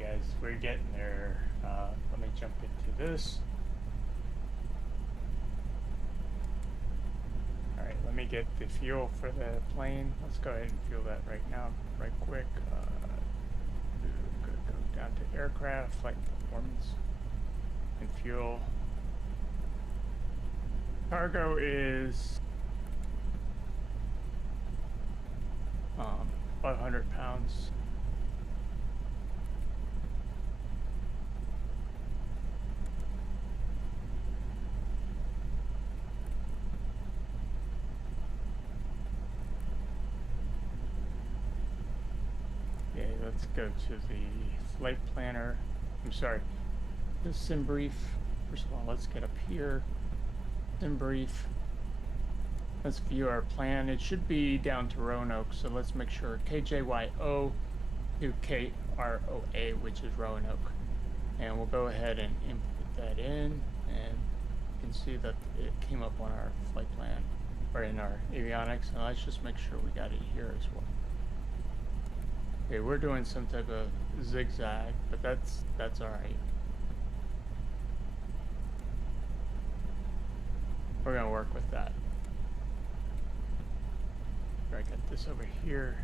guys, we're getting there. Let me jump into this. All right, let me get the fuel for the plane. Let's go ahead and fuel that right now, right quick. Go down to aircraft, flight performance, and fuel. Cargo is 500 pounds. Okay, let's go to the flight planner. I'm sorry, the sim brief. First of all, let's get up here. Sim brief. Let's view our plan. It should be down to Roanoke, so let's make sure KJYO to KROA, which is Roanoke. And we'll go ahead and input that in, and you can see that it came up on our flight plan, or in our avionics. And let's just make sure we got it here as well. Okay, we're doing some type of zigzag, but that's all right. We're gonna work with that. I got this over here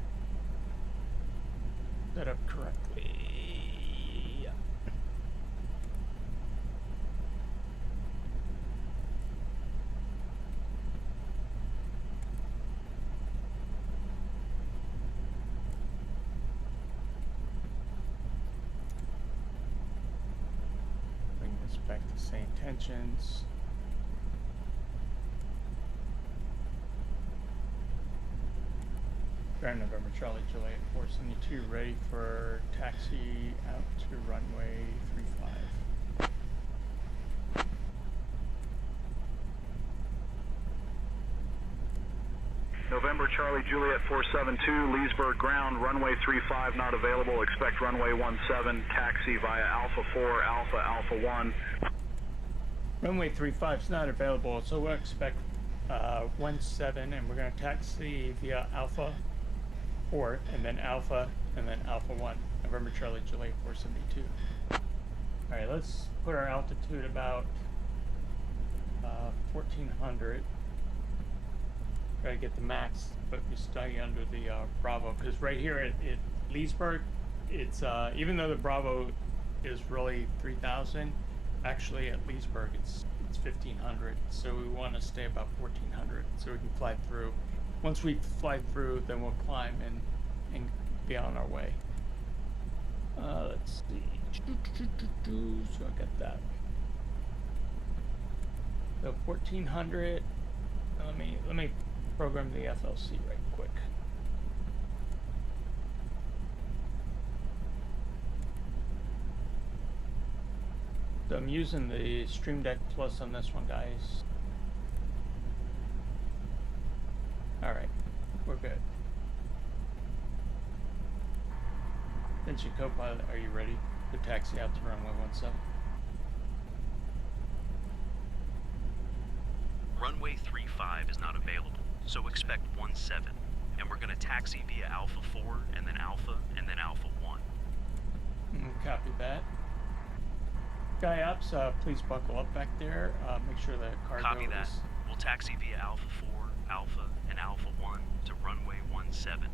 set up correctly. Yeah. Bring this back to same tensions. Grand November Charlie Juliet 472, ready for taxi out to runway 35. November Charlie Juliet 472, Leesburg ground, runway 35 not available, expect runway 17, taxi via Alpha 4, Alpha, Alpha 1. Runway 35 is not available, so we'll expect 17, and we're going to taxi via Alpha 4, and then Alpha 1, November Charlie Juliet 472. All right, let's put our altitude about 1400. Try to get the max, but we study under the Bravo, because right here at Leesburg, it's even though the Bravo is really 3000, actually at Leesburg it's 1500. So we want to stay about 1400 so we can fly through. Once we fly through, then we'll climb and be on our way. Let's see. So I got that. So 1400. Let me program the FLC right quick. So I'm using the Stream Deck Plus on this one, guys. All right, we're good. Attention co-pilot, are you ready to taxi out to runway 17? Runway 35 is not available, so expect 17, and we're going to taxi via Alpha 4, and then Alpha 1. Copy that. Guy Ops, please buckle up back there. Make sure that cargo Copy that. We'll taxi via Alpha 4, Alpha, and Alpha 1 to runway 17.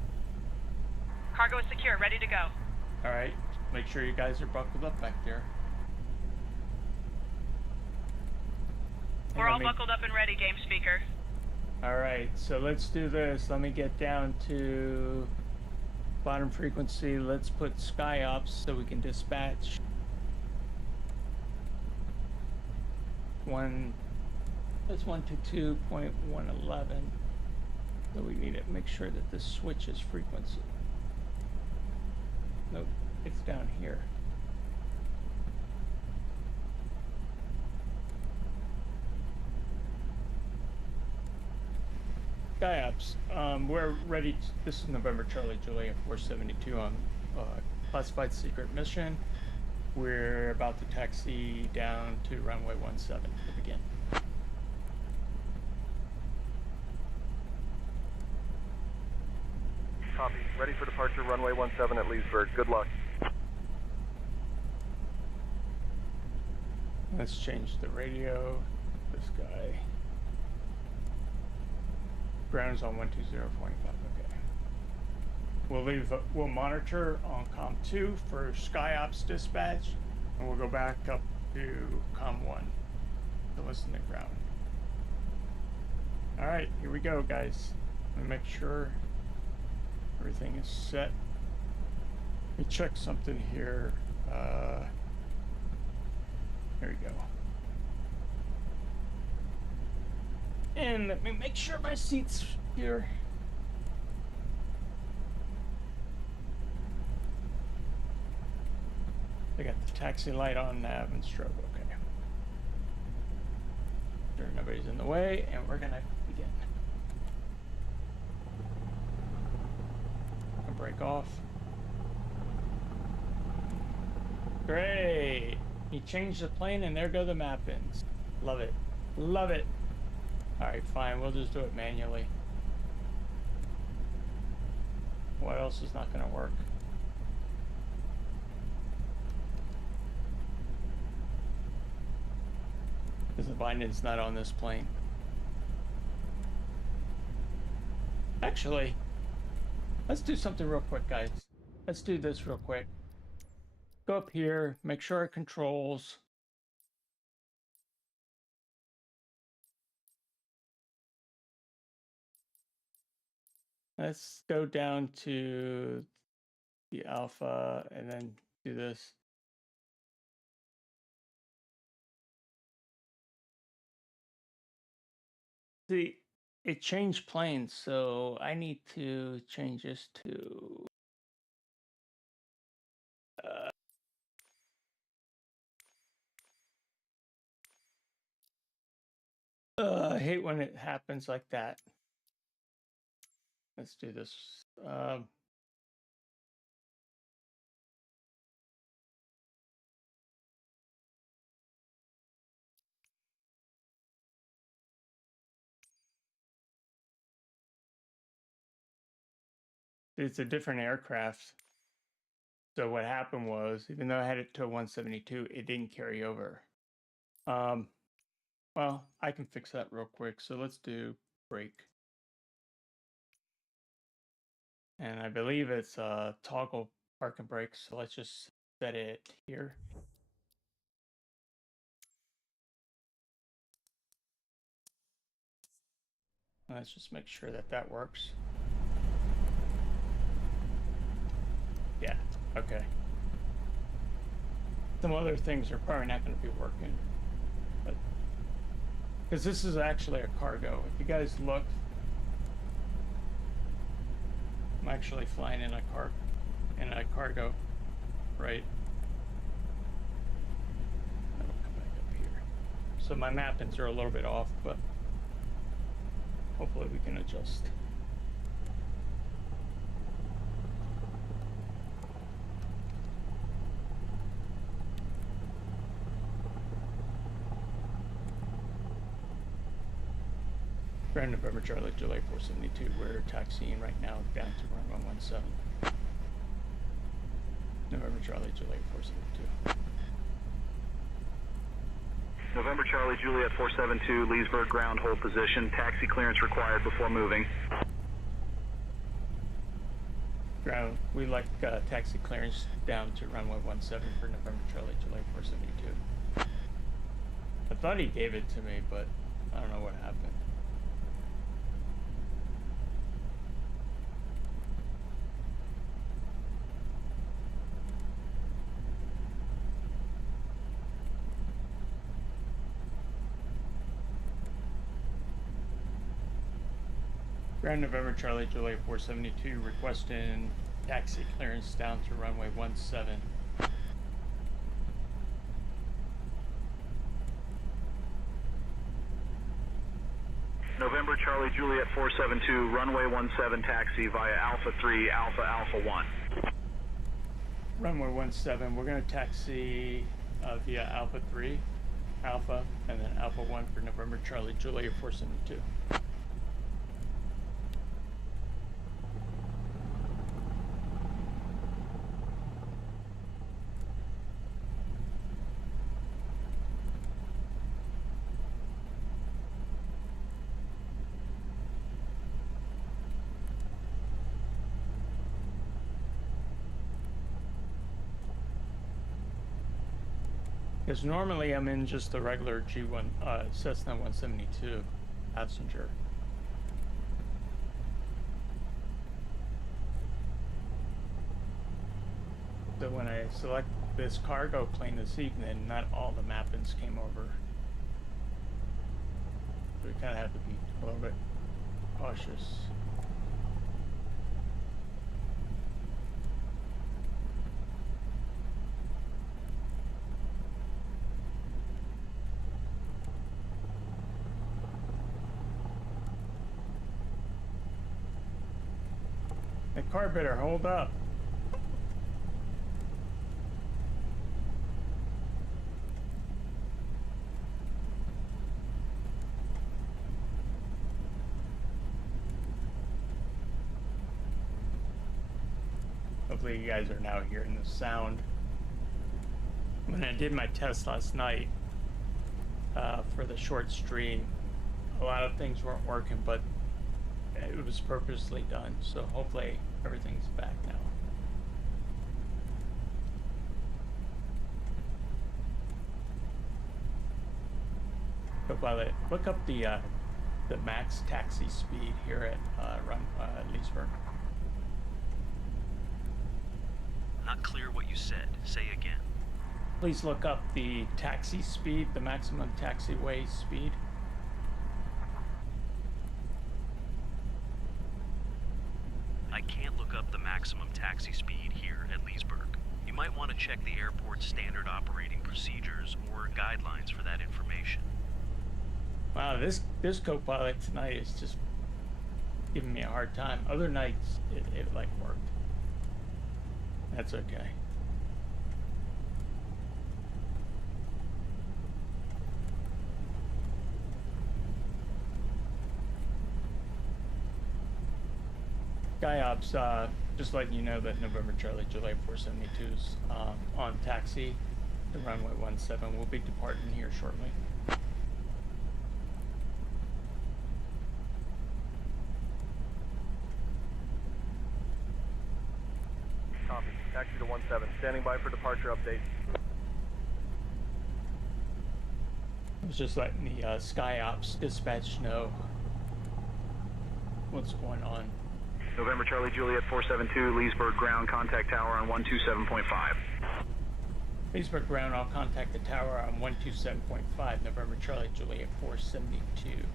Cargo is secure, ready to go. All right, make sure you guys are buckled up back there. We're all buckled up and ready, game speaker. All right, so let's do this. Let me get down to bottom frequency. Let's put Sky Ops so we can dispatch. That's 122.111. So we need to make sure that this switches frequency. Nope, it's down here. Sky Ops, we're ready. This is November Charlie Juliet 472 on classified secret mission. We're about to taxi down to runway 17 to begin. Copy. Ready for departure, runway 17 at Leesburg. Good luck. Let's change the radio. This guy. Ground's on 120.5. Okay. We'll monitor on COM 2 for SkyOps dispatch, and we'll go back up to COM 1 to listen to ground. All right, here we go, guys. Let me make sure everything is set. Let me check something here. There we go. And let me make sure my seat's here. I got the taxi light on, nav, and strobe. Okay. Sure nobody's in the way, and we're gonna begin. I'll break off. Great. He changed the plane, and there go the map ins. Love it. Love it. All right, fine. We'll just do it manually. What else is not going to work? Because the binding's not on this plane. Actually, let's do something real quick, guys. Let's do this real quick. Go up here, make sure our controls. Let's go down to the alpha and then do this. See, it changed planes, so I need to change this to I hate when it happens like that. Let's do this. It's a different aircraft. So what happened was, even though I had it to 172, it didn't carry over. Well, I can fix that real quick. So let's do brake. And I believe it's toggle park and brake. So let's just set it here. Let's just make sure that that works. Yeah, okay. Some other things are probably not going to be working. But because this is actually a cargo. If you guys look, I'm actually flying in a cargo, right? I'll come back up here. So my mappings are a little bit off, but hopefully we can adjust. Grand November Charlie, July 472. We're taxiing right now down to runway 17. November Charlie, July 472. November Charlie, Juliet 472, Leesburg ground hold position. Taxi clearance required before moving. Ground, we like taxi clearance down to runway 17 for November Charlie, July 472. I thought he gave it to me, but I don't know what happened. Grand November Charlie, Juliet 472, requesting taxi clearance down to runway 17. November Charlie, Juliet 472, runway 17 taxi via Alpha 3, Alpha Alpha 1. Runway 17, we're going to taxi via Alpha 3, Alpha, and then Alpha 1 for November Charlie, Juliet 472. Because normally I'm in just the regular G1 Cessna 172 passenger. So when I select this cargo plane this evening, not all the mappings came over. So we kind of have to be a little bit cautious. The car better hold up. Hopefully you guys are now hearing the sound. When I did my test last night for the short stream, a lot of things weren't working, but it was purposely done, so hopefully everything's back now. Copilot, look up the max taxi speed here at Leesburg. Not clear what you said. Say again. Please look up the taxi speed, the maximum taxiway speed. I can't look up the maximum taxi speed here at Leesburg. You might want to check the airport's standard operating procedures or guidelines for that information. Wow, this Copilot tonight is just giving me a hard time. Other nights it like worked. That's okay. SkyOps, just letting you know that November Charlie Juliet 472's on taxi. The runway 17 will be departing here shortly. Copy. Taxi to 17. Standing by for departure update. I was just letting the SkyOps dispatch know what's going on. November Charlie Juliet 472, Leesburg ground, contact tower on 127.5. Leesburg ground, I'll contact the tower on 127.5, November Charlie Juliet 472.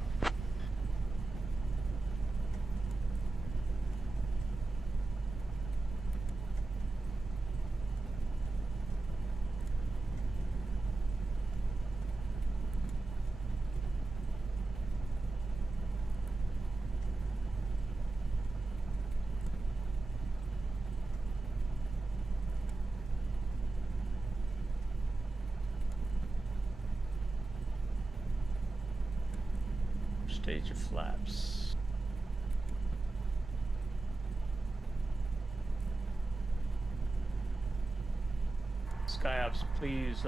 Stage of flaps. SkyOps, please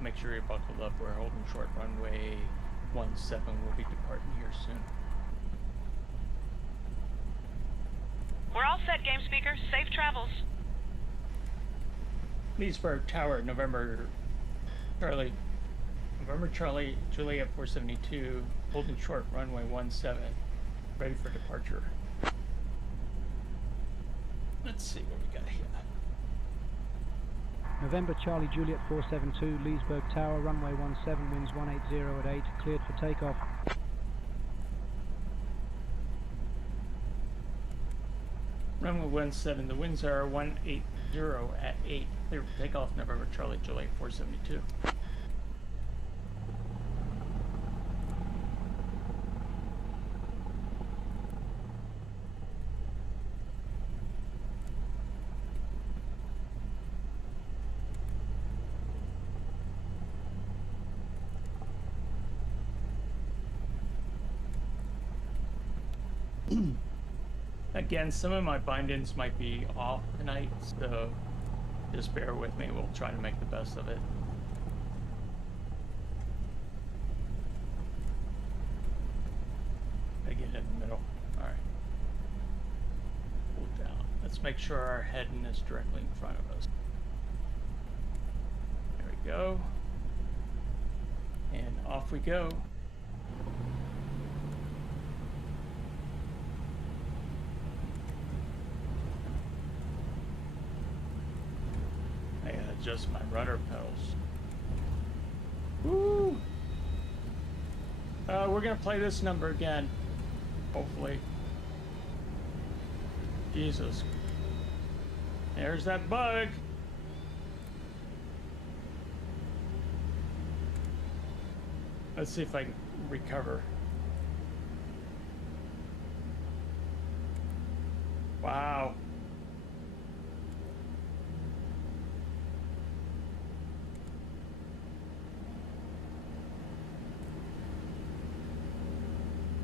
make sure you're buckled up. We're holding short runway 17. We'll be departing here soon. We're all set, game speaker. Safe travels. Leesburg Tower, November Charlie Juliet 472, holding short runway 17, ready for departure. Let's see what we got here. November Charlie Juliet 472, Leesburg Tower, runway 17, winds 180 at 8, cleared for takeoff. Runway 17, the winds are 180 at 8, cleared for takeoff, November Charlie Juliet 472. Again, some of my bindings might be off tonight, so just bear with me. We'll try to make the best of it. I get in the middle. All right. Pull down. Let's make sure our heading is directly in front of us. There we go. off we go. I gotta adjust my rudder pedals. Woo! We're gonna play this number again, hopefully. Jesus. There's that bug. Let's see if I can recover. Wow.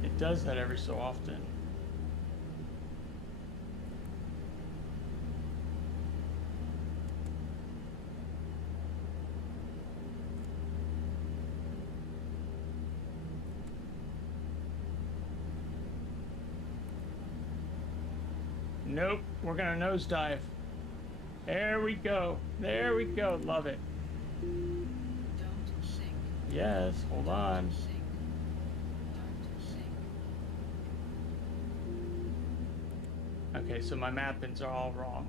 It does that every so often. Nope, we're gonna nosedive. There we go. There we go. Love it. Don't sink. Yes, hold on. Sink. Don't sink. Okay, so my mappings are all wrong.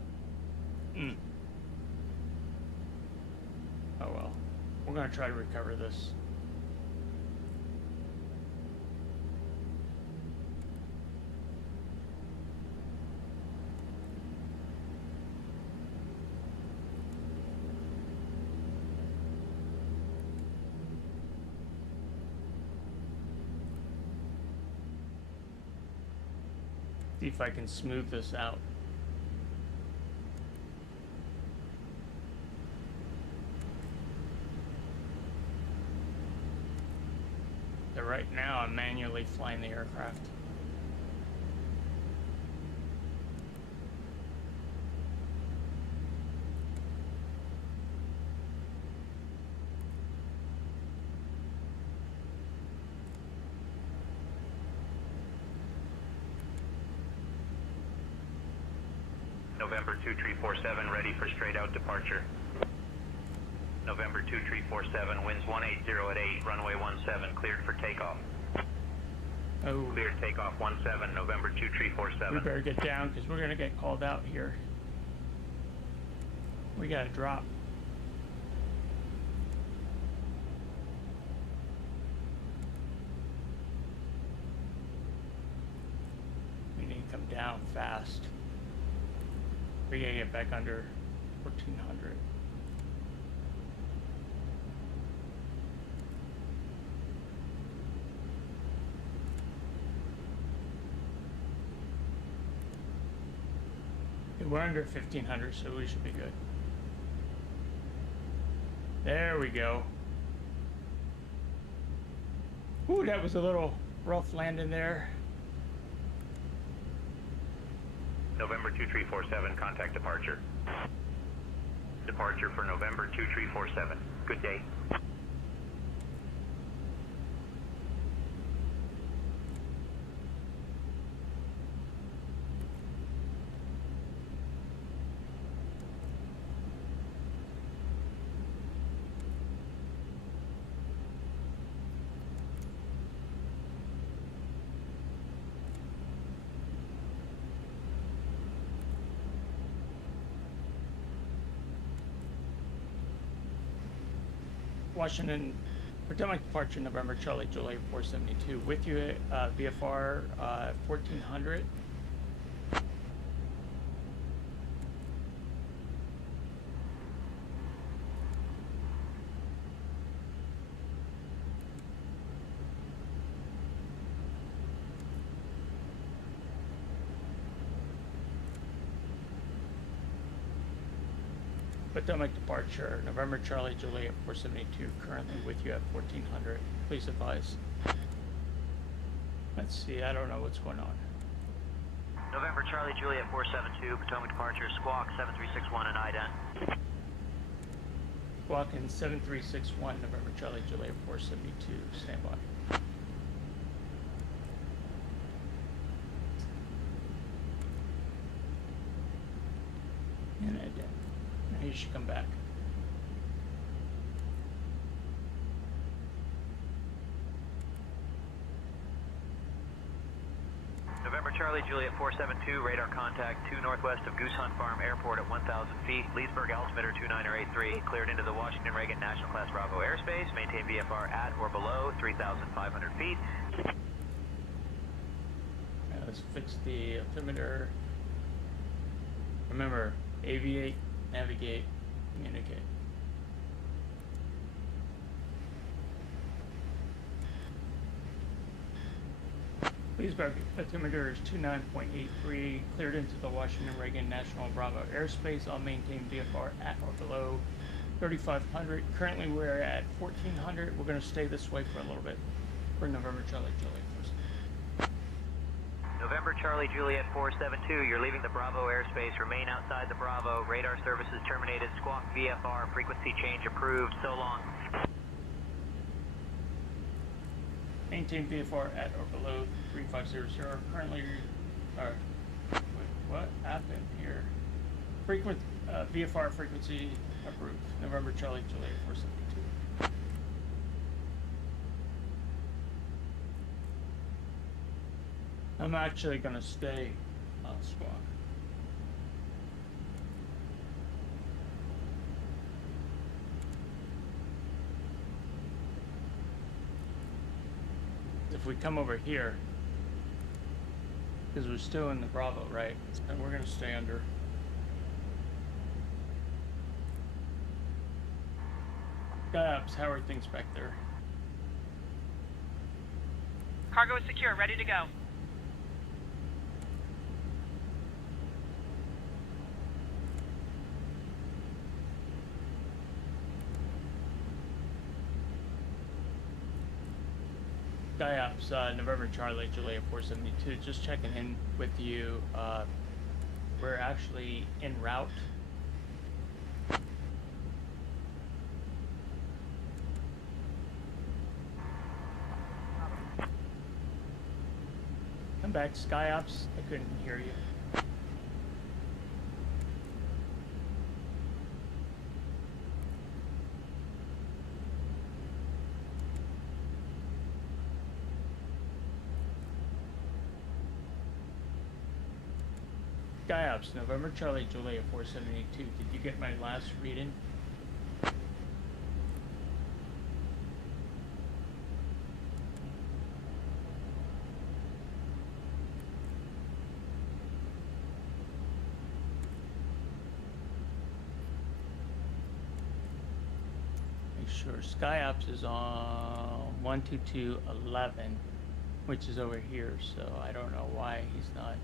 Oh well. We're gonna try to recover this. See if I can smooth this out. So right now I'm manually flying the aircraft. November 2347, ready for straight out departure. November 2347, winds 180 at 8, runway 17, cleared for takeoff. Oh, Cleared takeoff 17, November we 2347. better get down because we're gonna get called out here. We gotta drop. We need to come down fast. We gotta get back under 1400. We're under 1500, so we should be good. There we go. Ooh, that was a little rough landing there. November 2347, contact departure. Departure for November 2347. Good day. Washington, Potomac departure, November Charlie Juliet 472. With you at VFR 1400. Potomac departure, November Charlie Juliet 472, currently with you at 1400. Please advise. Let's see, I don't know what's going on. November Charlie Juliet 472, Potomac departure, squawk 7361 and ident. Squawk in 7361, November Charlie Juliet 472, stand by. And I did. Now you should come back. Charlie Juliet 472, radar contact 2 northwest of Goose Hunt Farm Airport at 1,000 feet. Leesburg altimeter 29083, cleared into the Washington Reagan National Class Bravo airspace. Maintain VFR at or below 3,500 feet. Let's fix the altimeter. Remember, aviate, navigate, communicate. Leesburg altimeter is 29.83, cleared into the Washington Reagan National Bravo airspace. I'll maintain VFR at or below 3,500. Currently we're at 1,400. We're going to stay this way for a little bit. For November Charlie Juliet first. November Charlie Juliet 472, you're leaving the Bravo airspace. Remain outside the Bravo. Radar services terminated. Squawk VFR. Frequency change approved. So long. Maintain VFR at or below 3500. Currently, wait, what happened here? VFR frequency approved. November Charlie Juliet 472. I'm actually gonna stay on squawk. If we come over here, because we're still in the Bravo, right? And we're gonna stay under. Gabs, how are things back there? Cargo is secure, ready to go. Gyaps, November Charlie Juliet 472, just checking in with you. We're actually en route. Come back, Skyops. I couldn't hear you. Skyops, November Charlie Juliet 472. Did you get my last reading? Make sure Skyops is on 122.11, which is over here, so I don't know why he's not.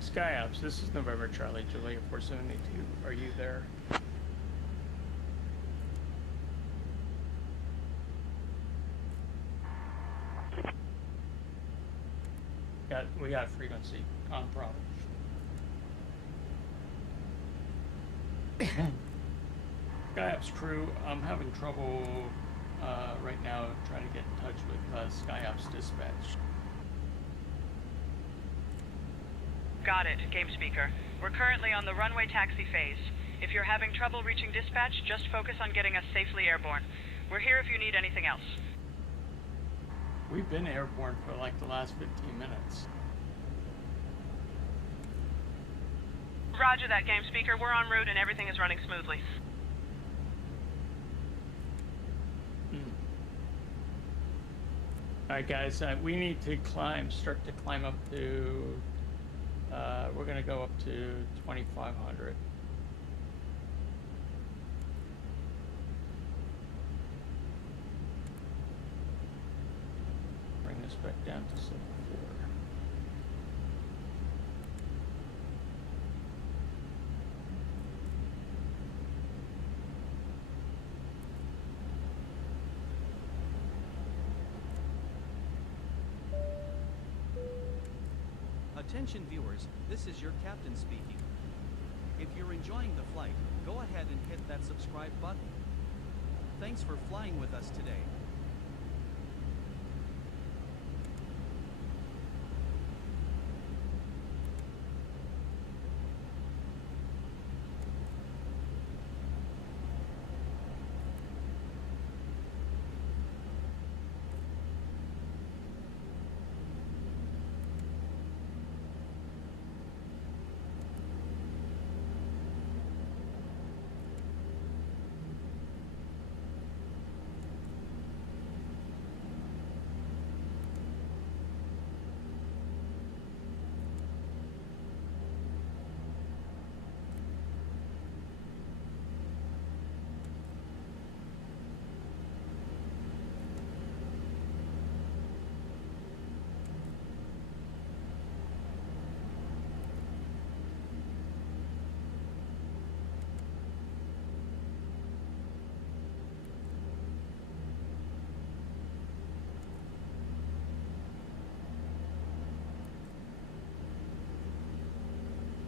Skyops, this is November Charlie Juliet 472. Are you there? We got frequency on Bravo. Skyops crew, I'm having trouble right now trying to get in touch with Skyops dispatch. Got it, game speaker. We're currently on the runway taxi phase. If you're having trouble reaching dispatch, just focus on getting us safely airborne. We're here if you need anything else. We've been airborne for like the last 15 minutes. Roger that, game speaker. We're en route and everything is running smoothly. Alright guys, we need to start to climb up to, we're gonna go up to 2,500. Bring this back down to 74. Attention viewers, this is your captain speaking. If you're enjoying the flight, go ahead and hit that subscribe button. Thanks for flying with us today.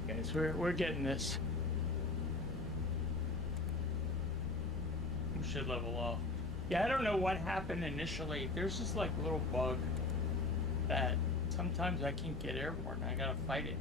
Guys, we're getting this. We should level off. Yeah, I don't know what happened initially. There's just like a little bug that sometimes I can't get airborne. I gotta fight it.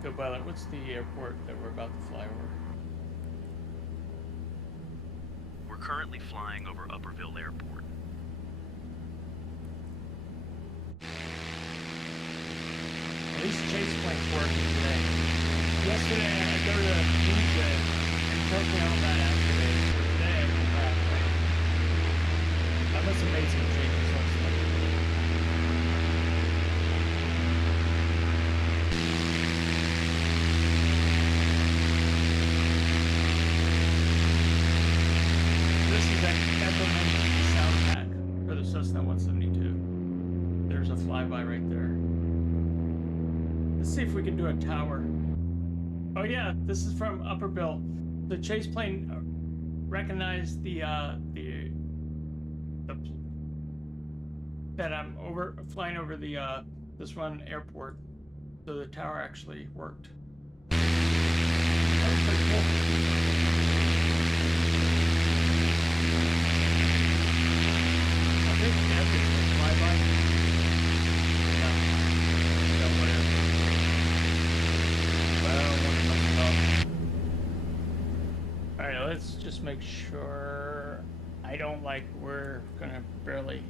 Go pilot, what's the airport that we're about to fly over? We're currently flying over Upperville Airport. At least Chase plane's working today. Yesterday I go to Tuesday and took me all that activated. So today I can fly a plane. That must have made some changes last night. This is that implementing sound pack for the Cessna 172. There's a flyby right there. Let's see if we can do a tower. Oh yeah, this is from Upperville. The chase plane recognized that I'm flying over the this one airport, so the tower actually worked. That was pretty cool. I think everything will fly by. Yeah. Yeah, whatever. Well, what am I about? Alright, let's just make sure I don't we're gonna barely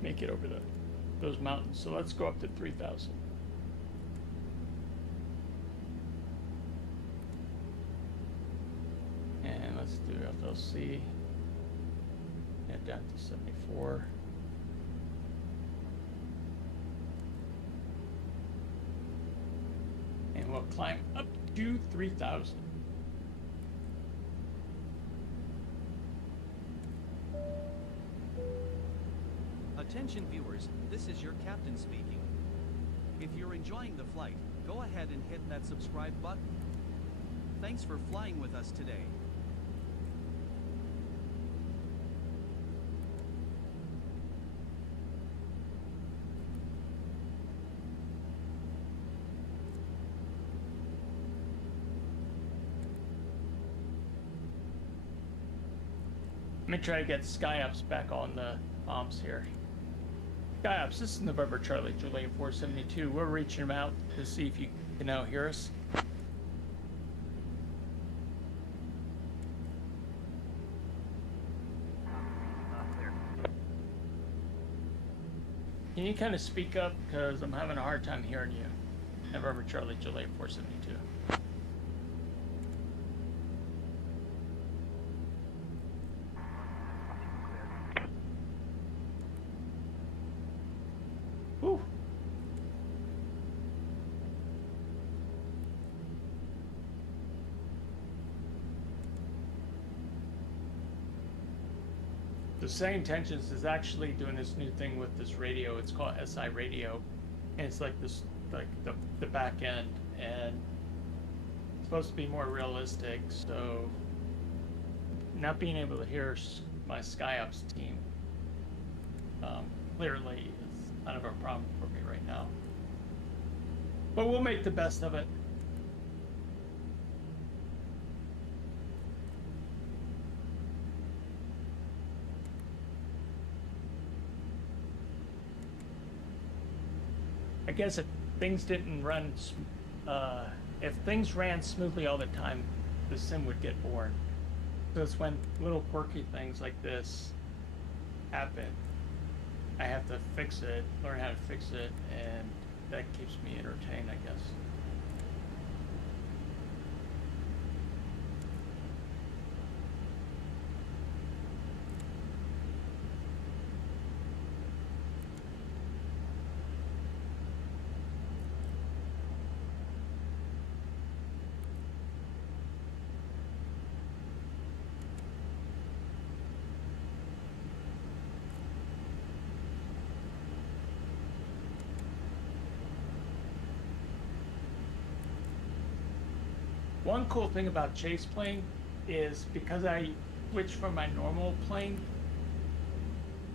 make it over those mountains. So let's go up to 3,000. And let's do FLC. Head down to 74. And we'll climb up to 3,000. Attention viewers, this is your captain speaking. If you're enjoying the flight, go ahead and hit that subscribe button. Thanks for flying with us today. Let me try to get SkyUps back on the bombs here. SkyUps, this is November Charlie, Juliet 472. We're reaching them out to see if you can now hear us. Clear. Can you kind of speak up? Because I'm having a hard time hearing you. November Charlie, Juliet 472. Whew. The Setting Tensions is actually doing this new thing with this radio. It's called SI radio. And it's like this, like the back end, and it's supposed to be more realistic. So not being able to hear my SkyOps team clearly is kind of a problem for me right now. But we'll make the best of it. I guess if things didn't run, if things ran smoothly all the time, the sim would get bored. So it's when little quirky things like this happen, I have to fix it, learn how to fix it, and that keeps me entertained, I guess. One cool thing about chase plane is because I switched from my normal plane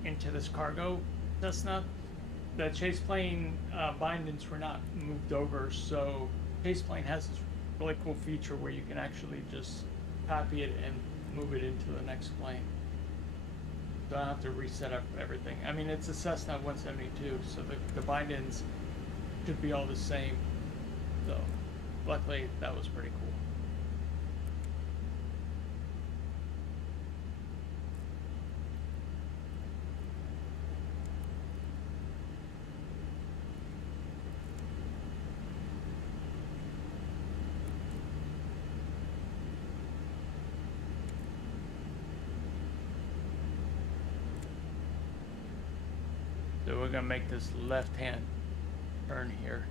into this cargo Cessna, the chase plane bindings were not moved over, so chase plane has this really cool feature where you can actually just copy it and move it into the next plane. So I don't have to reset up everything. I mean, it's a Cessna 172, so the bindings should be all the same. So luckily that was pretty cool. So we're gonna make this left-hand turn here.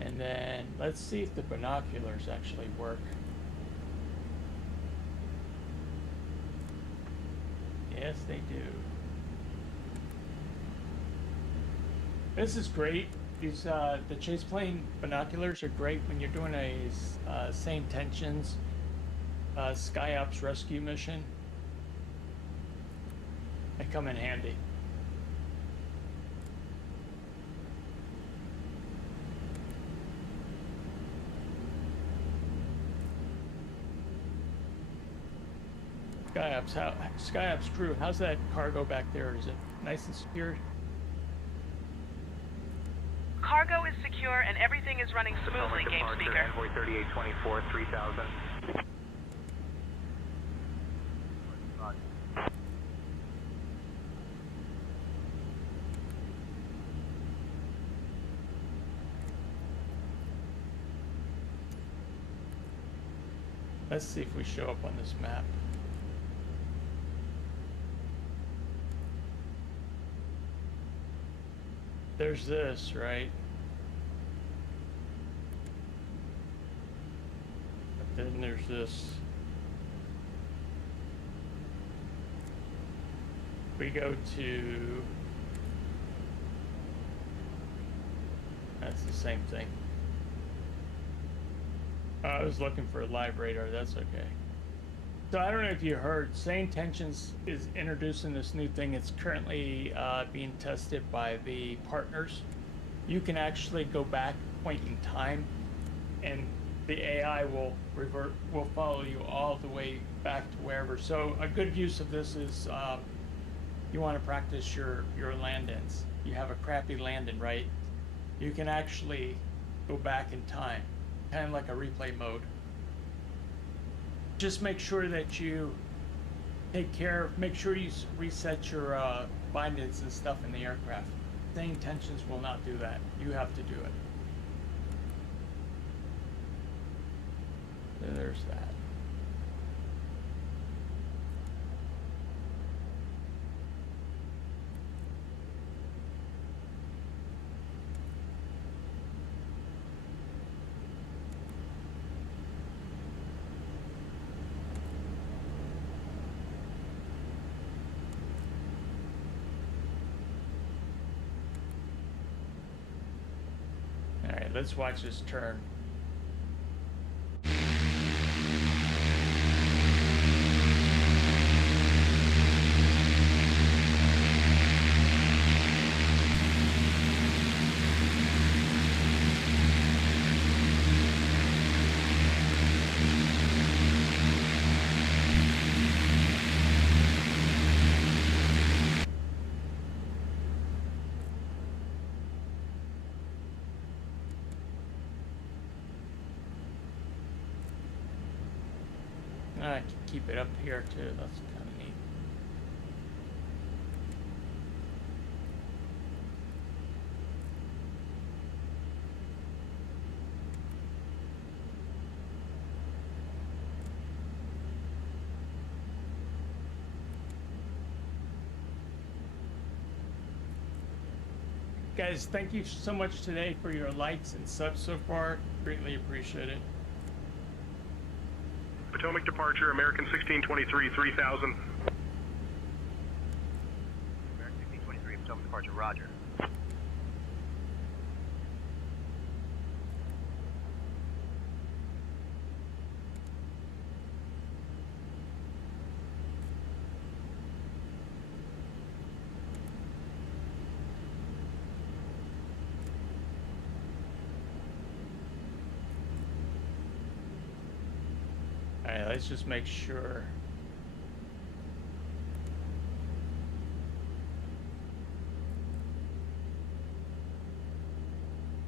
And then let's see if the binoculars actually work. Yes, they do. This is great. These the chase plane binoculars are great when you're doing a same tensions SkyOps rescue mission. They come in handy. SkyOps crew, how's that cargo back there? Is it nice and secure? Cargo is secure and everything is running smoothly, Game Speaker. Envoy 3824, 3000. Let's see if we show up on this map. There's this, right? But then there's this. We go to... That's the same thing. I was looking for a live radar, that's okay. So I don't know if you heard, Sane Tensions is introducing this new thing. It's currently being tested by the partners. You can actually go back a point in time and the AI will follow you all the way back to wherever. So a good use of this is you want to practice your land-ins. You have a crappy land-in, right? You can actually go back in time, kind of like a replay mode. Just make sure that you make sure you reset your bindings and stuff in the aircraft. Sane Tensions will not do that. You have to do it. So there's that. let's watch this turn. I can keep it up here too, that's kind of neat. Guys, thank you so much today for your likes and subs so far. Greatly appreciate it. Potomac departure, American 1623, 3000. American 1623, Potomac departure, roger. Alright, let's just make sure.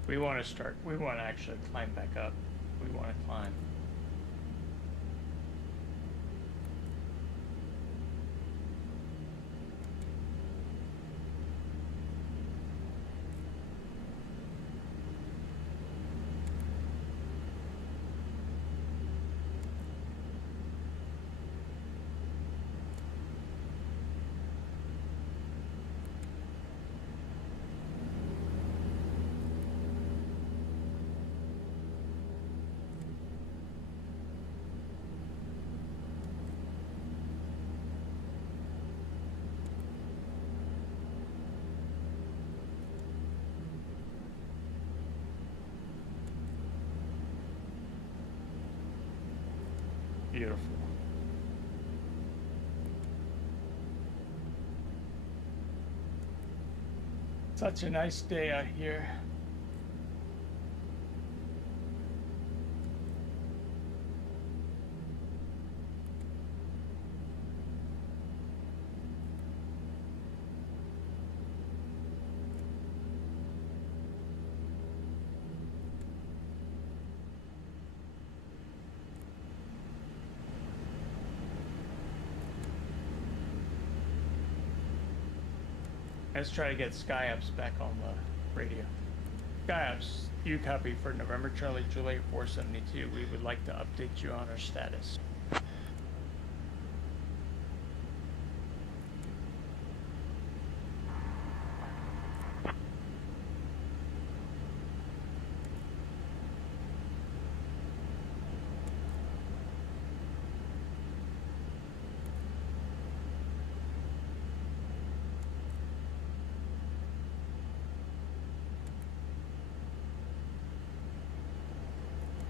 We want to actually climb back up. We want to climb. Beautiful. Such a nice day out here. Let's try to get SkyUps back on the radio. SkyUps, you copy for November Charlie Juliet 472. We would like to update you on our status.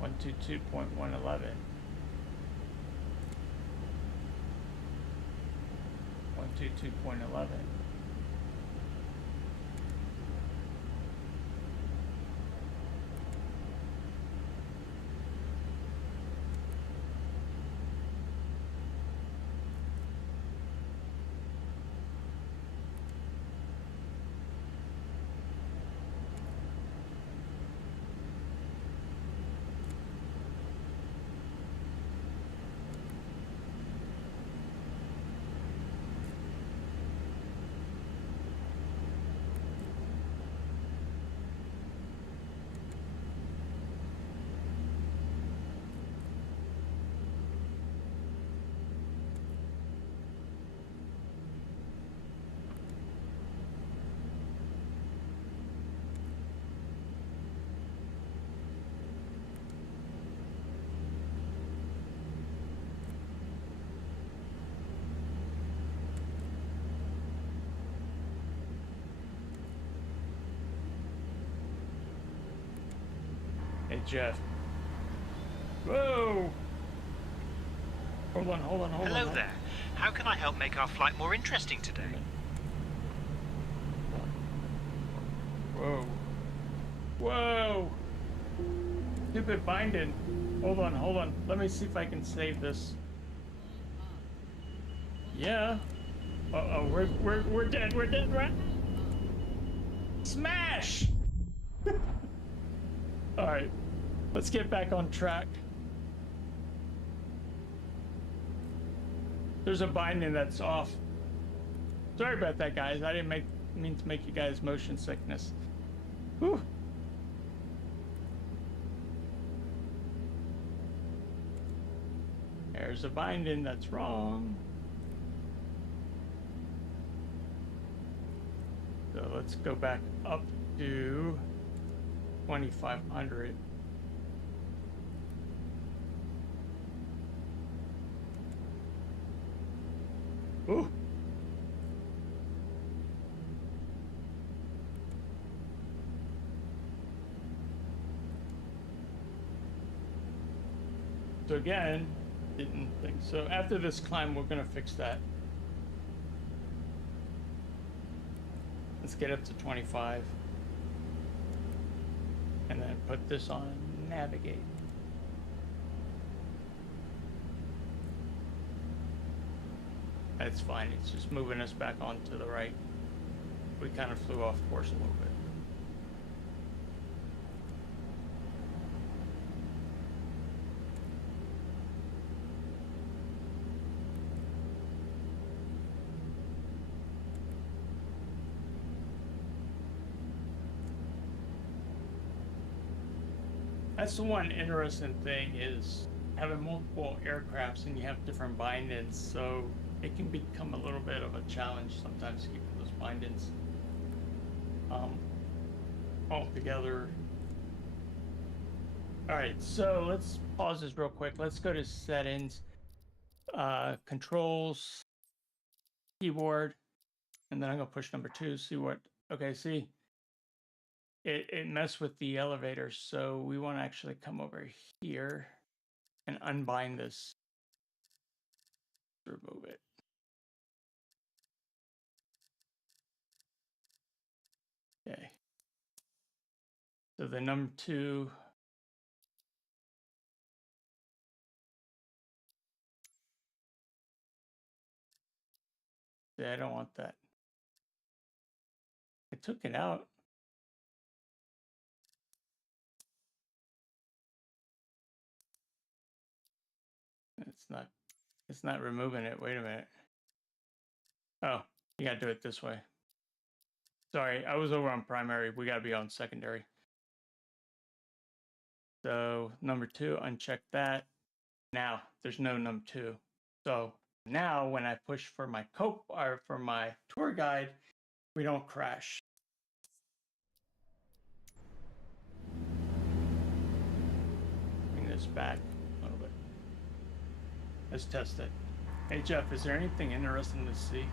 One two 2.111. 122.11. Hey, Jeff. Whoa! Hold on. Hello there. How can I help make our flight more interesting today? Whoa! Stupid binding. Hold on. Let me see if I can save this. Yeah. Uh-oh, we're dead, right? Smash! Alright. Let's get back on track. There's a binding that's off. Sorry about that, guys. I didn't mean to make you guys motion sickness. Whew. There's a binding that's wrong. So let's go back up to 2500. Ooh. So again, didn't think so. After this climb, we're gonna fix that. Let's get up to 25. And then put this on navigate. That's fine, it's just moving us back onto the right. We kind of flew off course a little bit. That's the one interesting thing is having multiple aircrafts and you have different bindings, so it can become a little bit of a challenge sometimes keeping those bindings all together. All right, so let's pause this real quick. Let's go to settings, controls, keyboard, and then I'm gonna push number 2, see what, okay, see, it messed with the elevator, so we want to actually come over here and unbind this, remove it. Okay. So the number 2. Yeah, I don't want that. I took it out. It's not removing it. Wait a minute. Oh, you gotta do it this way. Sorry, I was over on primary. We gotta be on secondary. So number 2, uncheck that. Now there's no number 2. So now when I push for my or for my tour guide, we don't crash. Bring this back a little bit. Let's test it. Hey Jeff, is there anything interesting to see?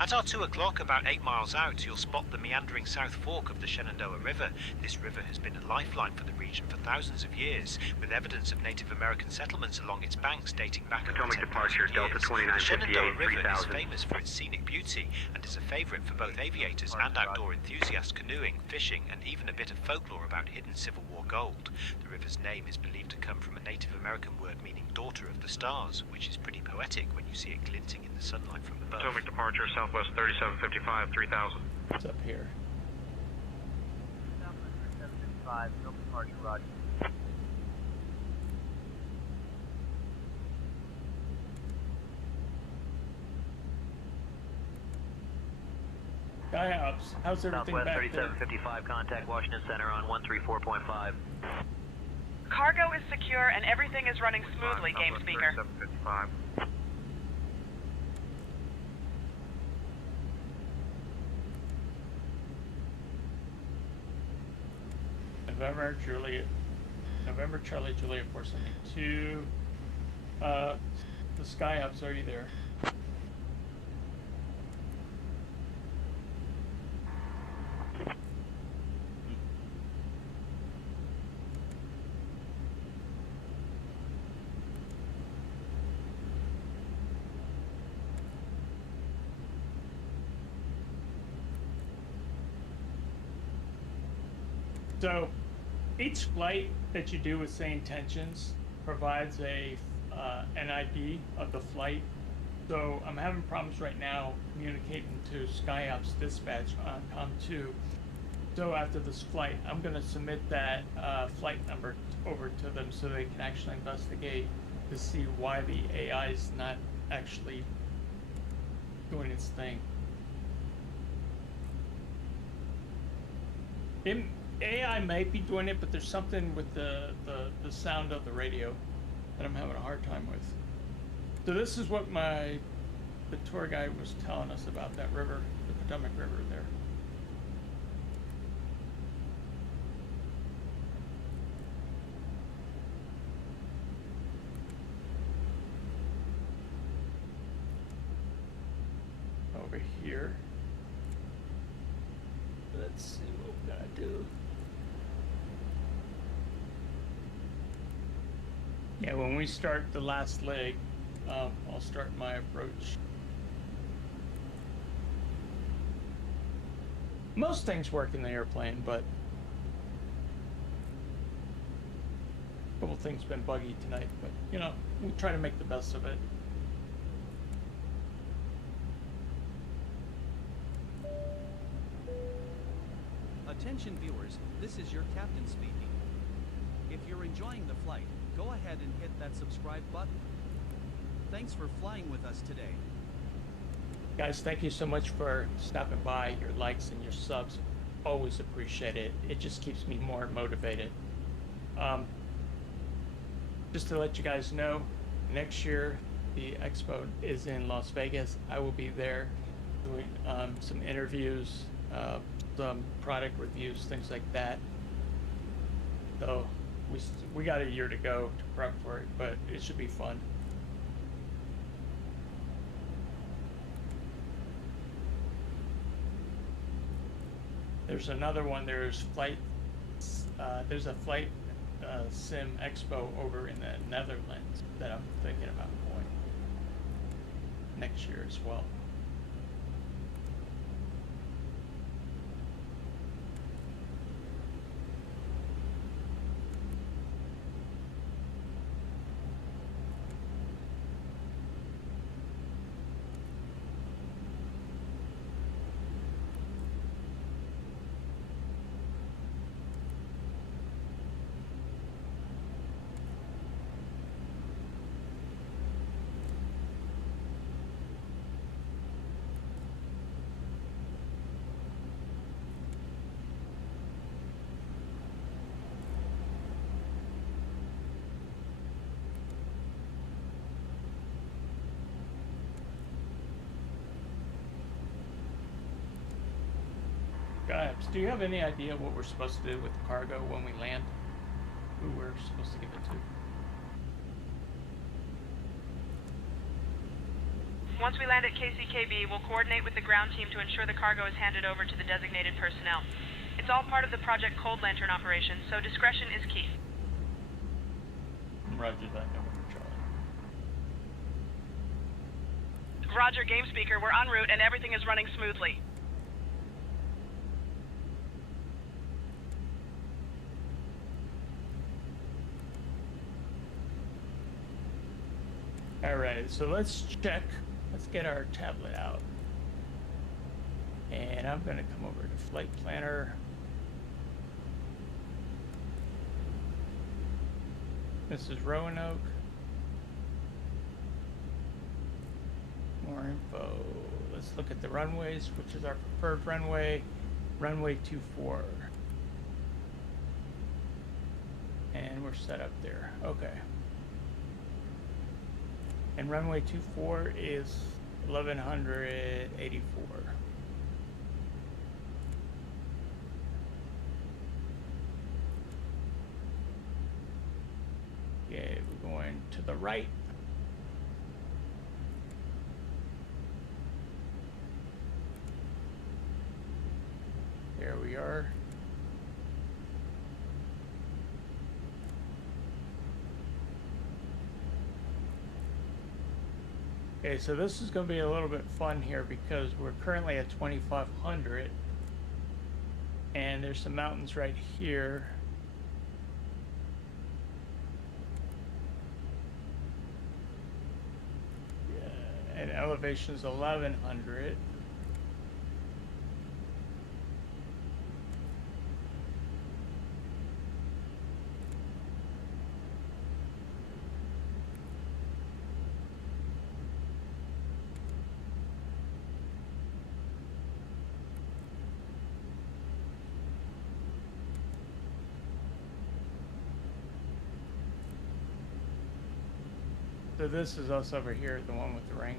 At our 2 o'clock, about 8 miles out, you'll spot the meandering south fork of the Shenandoah River. This river has been a lifeline for the region for thousands of years, with evidence of Native American settlements along its banks dating back over 10,000 departure, years. Delta 2958, The Shenandoah River 3000. is famous for its scenic beauty and is a favorite for both aviators and outdoor enthusiasts canoeing, fishing, and even a bit of folklore about hidden Civil War gold. The river's name is believed to come from a Native American word meaning daughter of the stars, which is pretty poetic when you see it glinting in the sunlight from above. Potomac departure, Southwest 3755, 3000. It's up here. 3755, no departure, roger. Guy-ups, how's everything Southwest back there? 3755, contact Washington Center on 134.5. Cargo is secure and everything is running smoothly, Game Speaker. 3755. November Charlie Juliet 472. The Sky Hub's already there. So each flight that you do with Say Intentions provides an ID of the flight. So I'm having problems right now communicating to SkyOps dispatch on COM2. So after this flight, I'm going to submit that flight number over to them so they can actually investigate to see why the AI is not actually doing its thing. AI might be doing it, but there's something with the sound of the radio that I'm having a hard time with. So this is what the tour guide was telling us about that river, the Potomac River there. Over here. Let's see what we're gonna do. Yeah, when we start the last leg, I'll start my approach. Most things work in the airplane, but a couple things been buggy tonight, but you know, we'll try to make the best of it. Attention viewers, this is your captain speaking. If you're enjoying the flight, go ahead and hit that subscribe button. Thanks for flying with us today. Guys, thank you so much for stopping by. Your likes and your subs, always appreciate it. It just keeps me more motivated. Just to let you guys know, next year the expo is in Las Vegas. I will be there doing some interviews, some product reviews, things like that. So we got a year to go to prep for it, but it should be fun. There's another one. There's a flight sim expo over in the Netherlands that I'm thinking about going next year as well. Guys, do you have any idea what we're supposed to do with the cargo when we land? Who we're supposed to give it to? Once we land at KCKB, we'll coordinate with the ground team to ensure the cargo is handed over to the designated personnel. It's all part of the Project Cold Lantern operation, so discretion is key. Roger that, November Charlie. Roger, game speaker, we're en route and everything is running smoothly. Alright, so let's check. Let's get our tablet out. And I'm going to come over to Flight Planner. This is Roanoke. More info. Let's look at the runways, which is our preferred runway. Runway 24. And we're set up there. Okay. And runway 24 is 1184. Okay, we're going to the right. There we are. Okay, so this is going to be a little bit fun here because we're currently at 2500 And there's some mountains right here. Yeah, and elevation's 1100. So this is us over here, the one with the ring.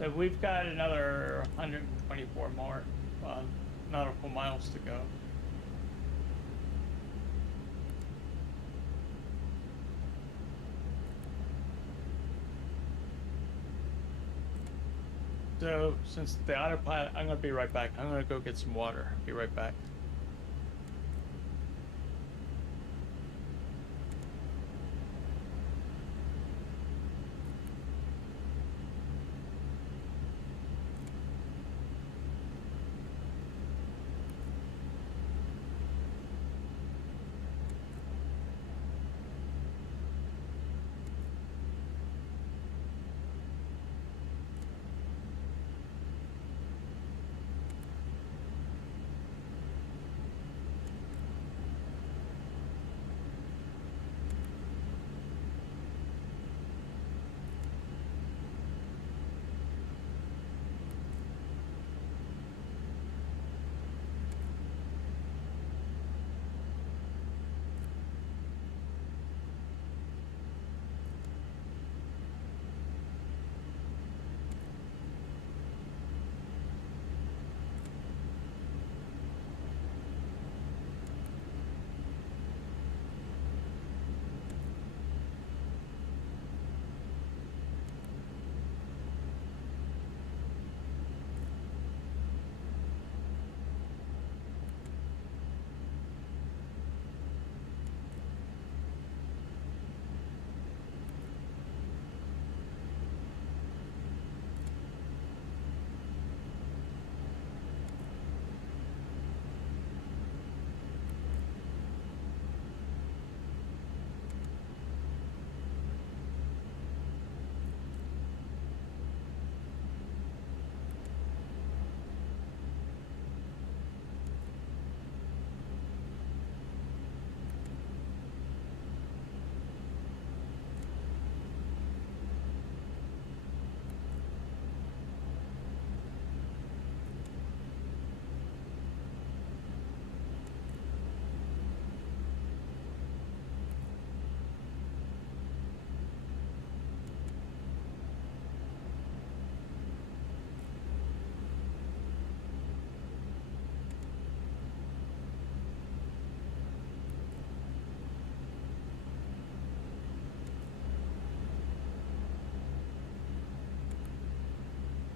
So we've got another 124 more nautical miles to go. So since the autopilot, I'm gonna be right back. I'm gonna go get some water. Be right back.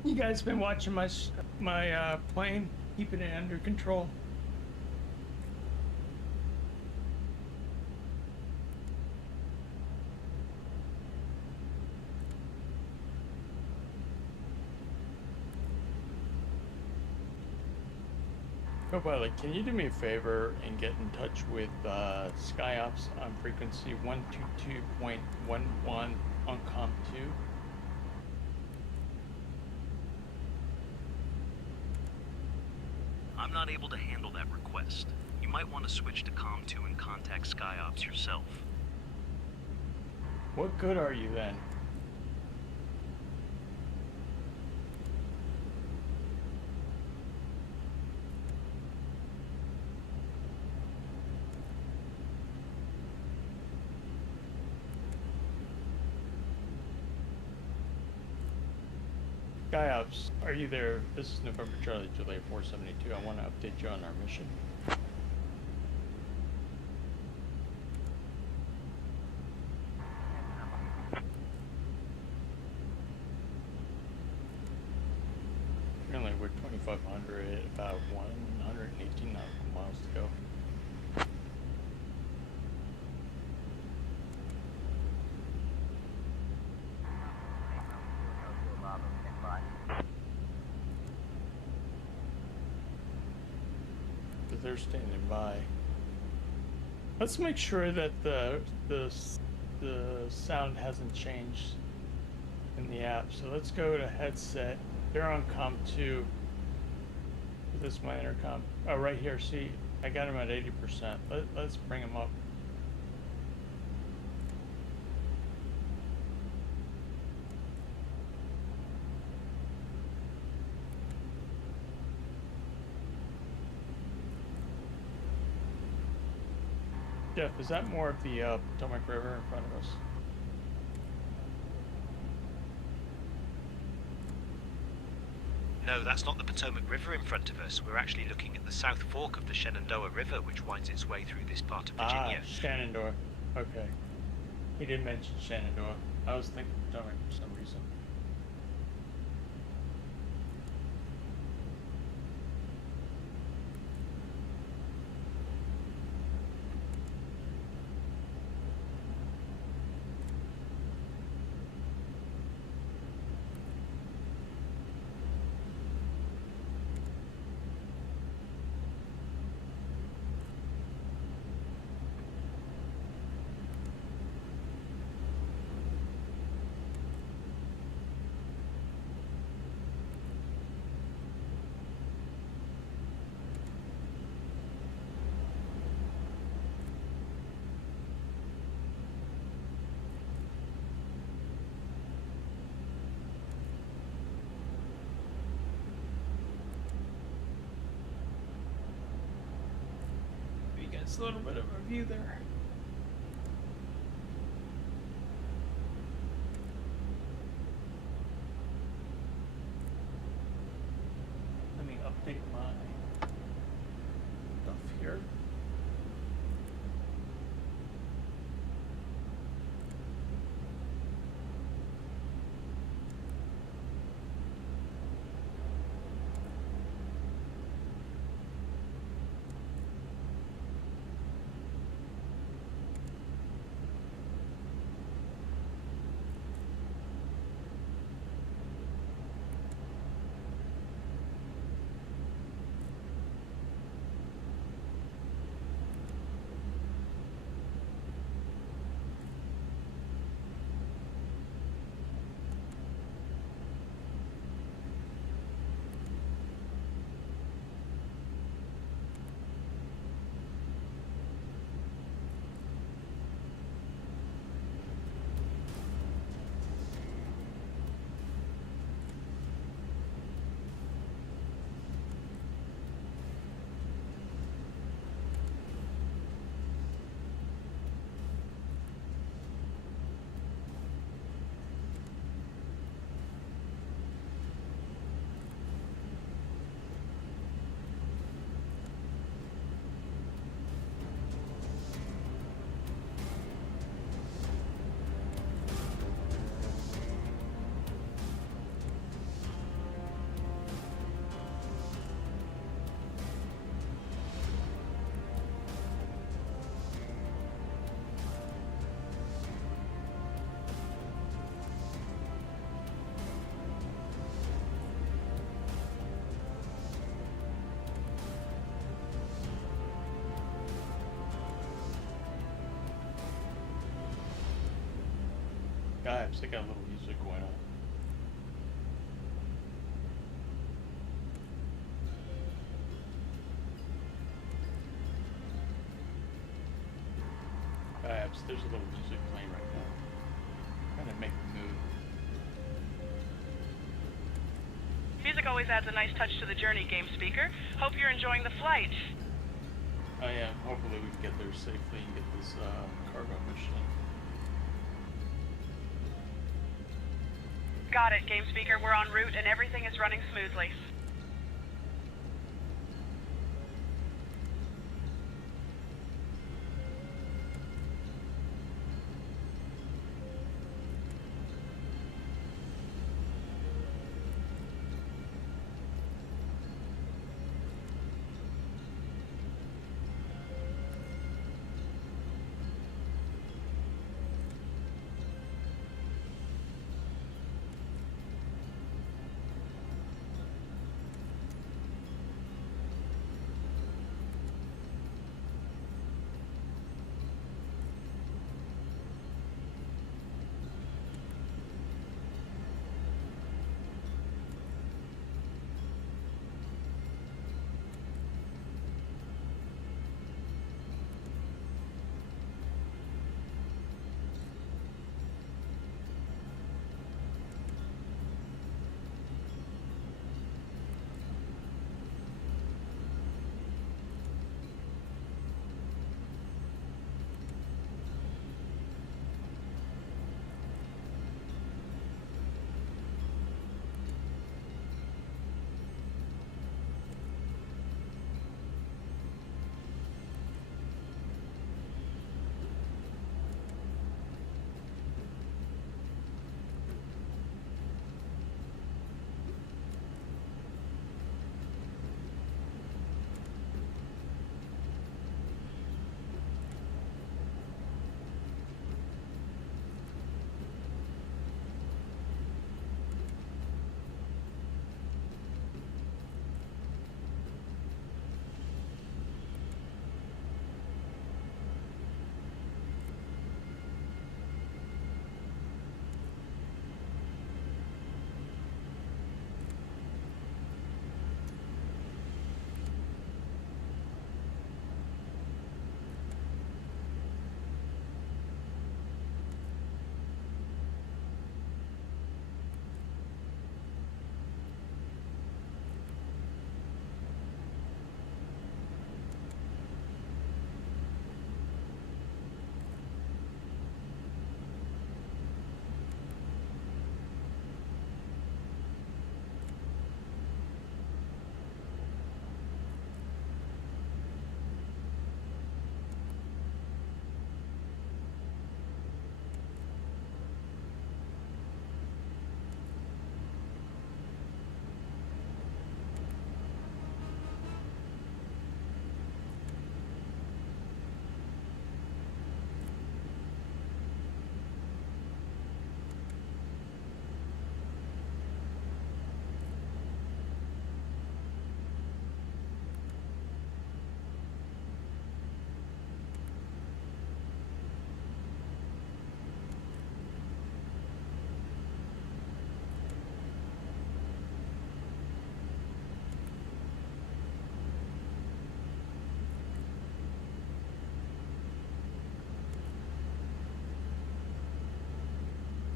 You guys been watching my plane, keeping it under control. Co-pilot, can you do me a favor and get in touch with SkyOps on frequency 122.11 on COM 2? I'm not able to handle that request. You might want to switch to COM 2 and contact SkyOps yourself. What good are you then? SkyOps, are you there? This is November Charlie, Juliet 472. I want to update you on our mission. 3,500, about 118 nautical miles to go. But they're standing by. Let's make sure that the sound hasn't changed in the app. So let's go to headset. They're on COM 2. This is my intercom. Oh, right here. See, I got them at 80%. Let's bring them up. Jeff, is that more of the Potomac River in front of us? No, that's not the Potomac River in front of us. We're actually looking at the South Fork of the Shenandoah River, which winds its way through this part of Virginia. Ah, Shenandoah. Okay. He did mention Shenandoah. I was thinking Potomac for some reason. A little bit of a view there. Let me update my stuff here. Guys, they got a little music going on. Guys, there's a little music playing right now. Kind of make me move. Music always adds a nice touch to the journey, game speaker. Hope you're enjoying the flight. I am. Hopefully we can get there safely and get this cargo mission. Got it, game speaker. We're en route and everything is running smoothly.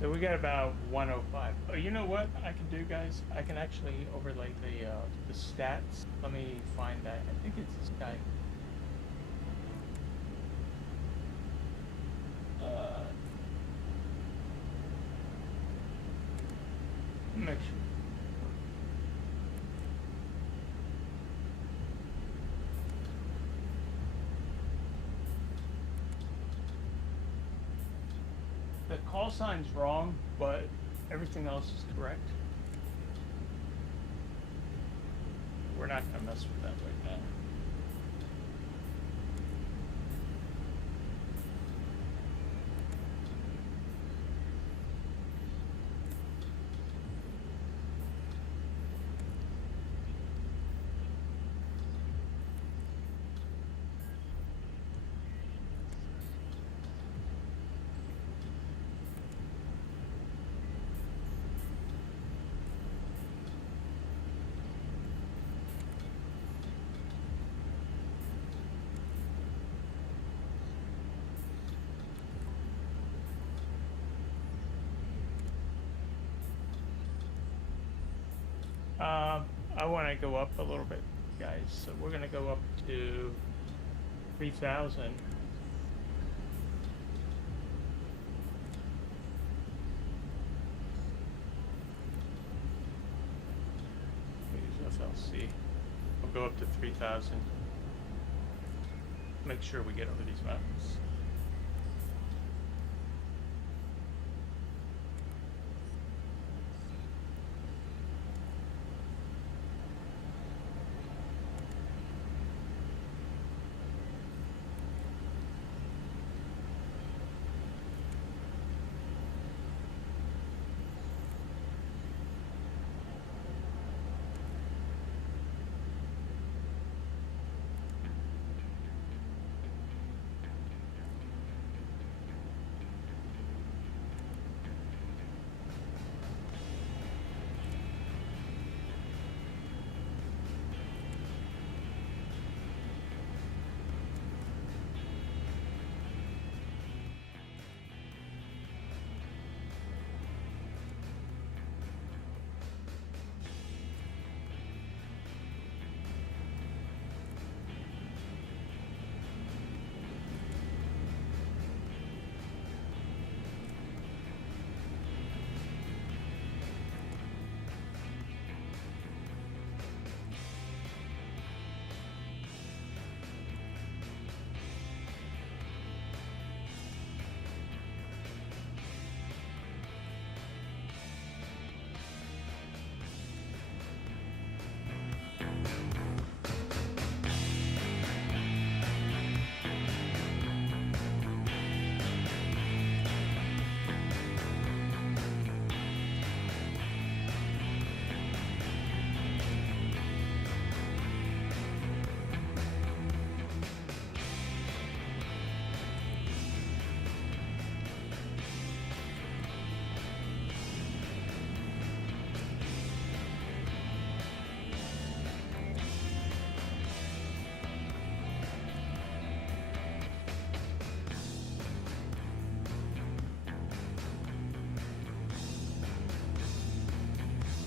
So we got about 105. Oh, you know what I can do, guys? I can actually overlay the stats. Let me find that. I think it's this guy. Make sure. The call sign's wrong, but everything else is correct. We're not gonna mess with that right now. I want to go up a little bit, guys. So we're going to go up to 3,000. Use FLC. We'll go up to 3,000. Make sure we get over these mountains.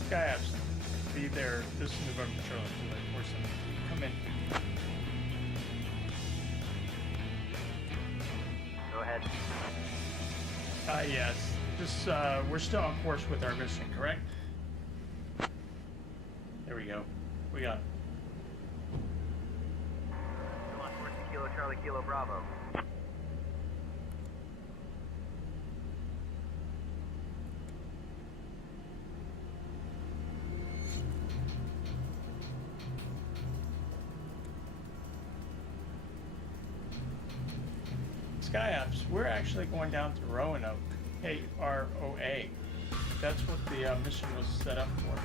Guys, be there this November patrol or something. Come in. Go ahead. Yes. This we're still on course with our mission, correct? There we go. We got it. Come on, 14 Kilo Charlie Kilo Bravo. SkyOps, we're actually going down to Roanoke, KROA. That's what the mission was set up for.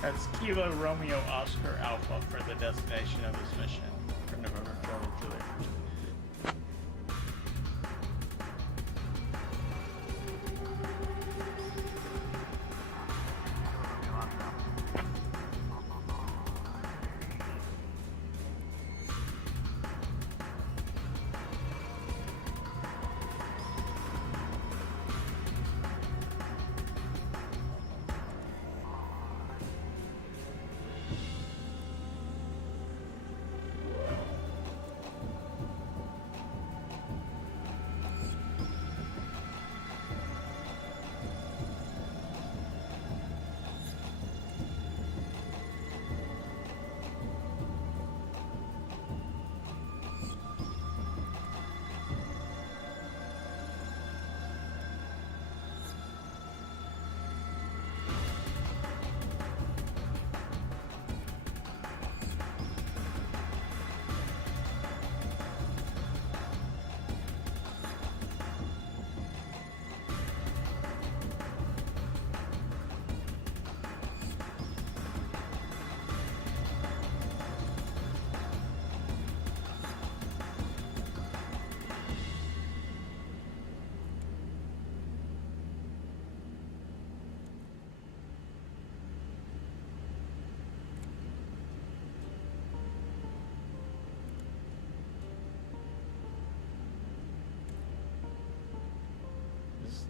That's Kilo Romeo Oscar Alpha for the destination of this mission for November 12th, July.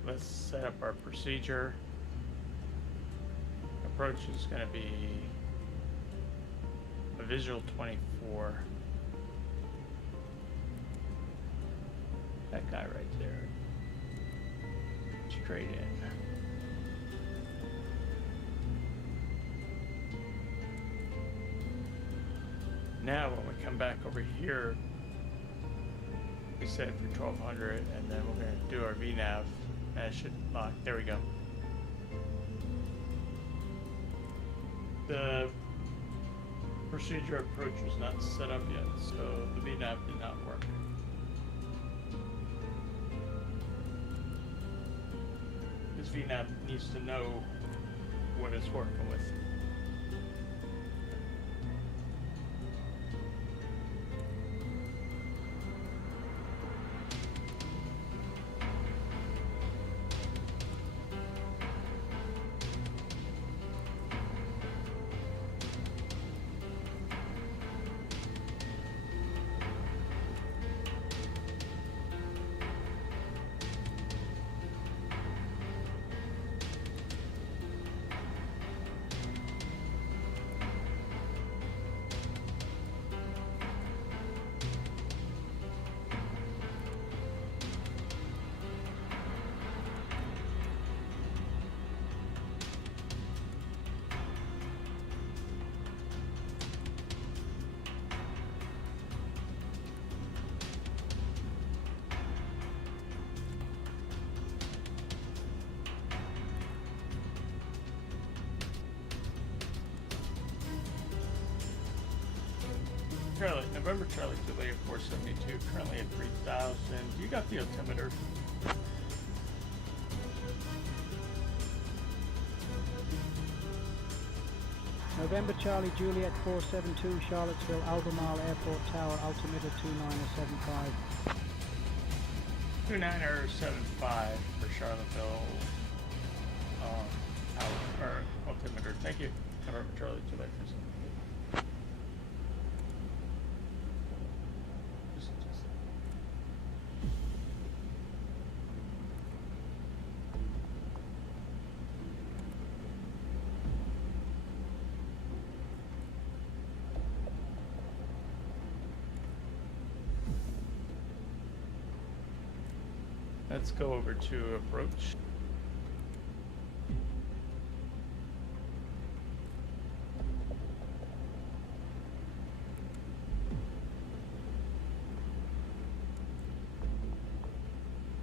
let's set up our procedure. Approach is going to be a visual 24. That guy right there. Straight in. Now when we come back over here, we set it for 1200 and then we're going to do our VNAV and it should lock. There we go. The procedure approach was not set up yet, so the VNAV did not work. This VNAV needs to know what it's working with. Charlie, November Charlie, Juliet 472, currently at 3000. You got the altimeter? November Charlie Juliet 472, Charlottesville, Albemarle Airport Tower, altimeter 2975. 2975 for Charlottesville. Altimeter. Thank you. November Charlie, Juliet 472. Let's go over to approach.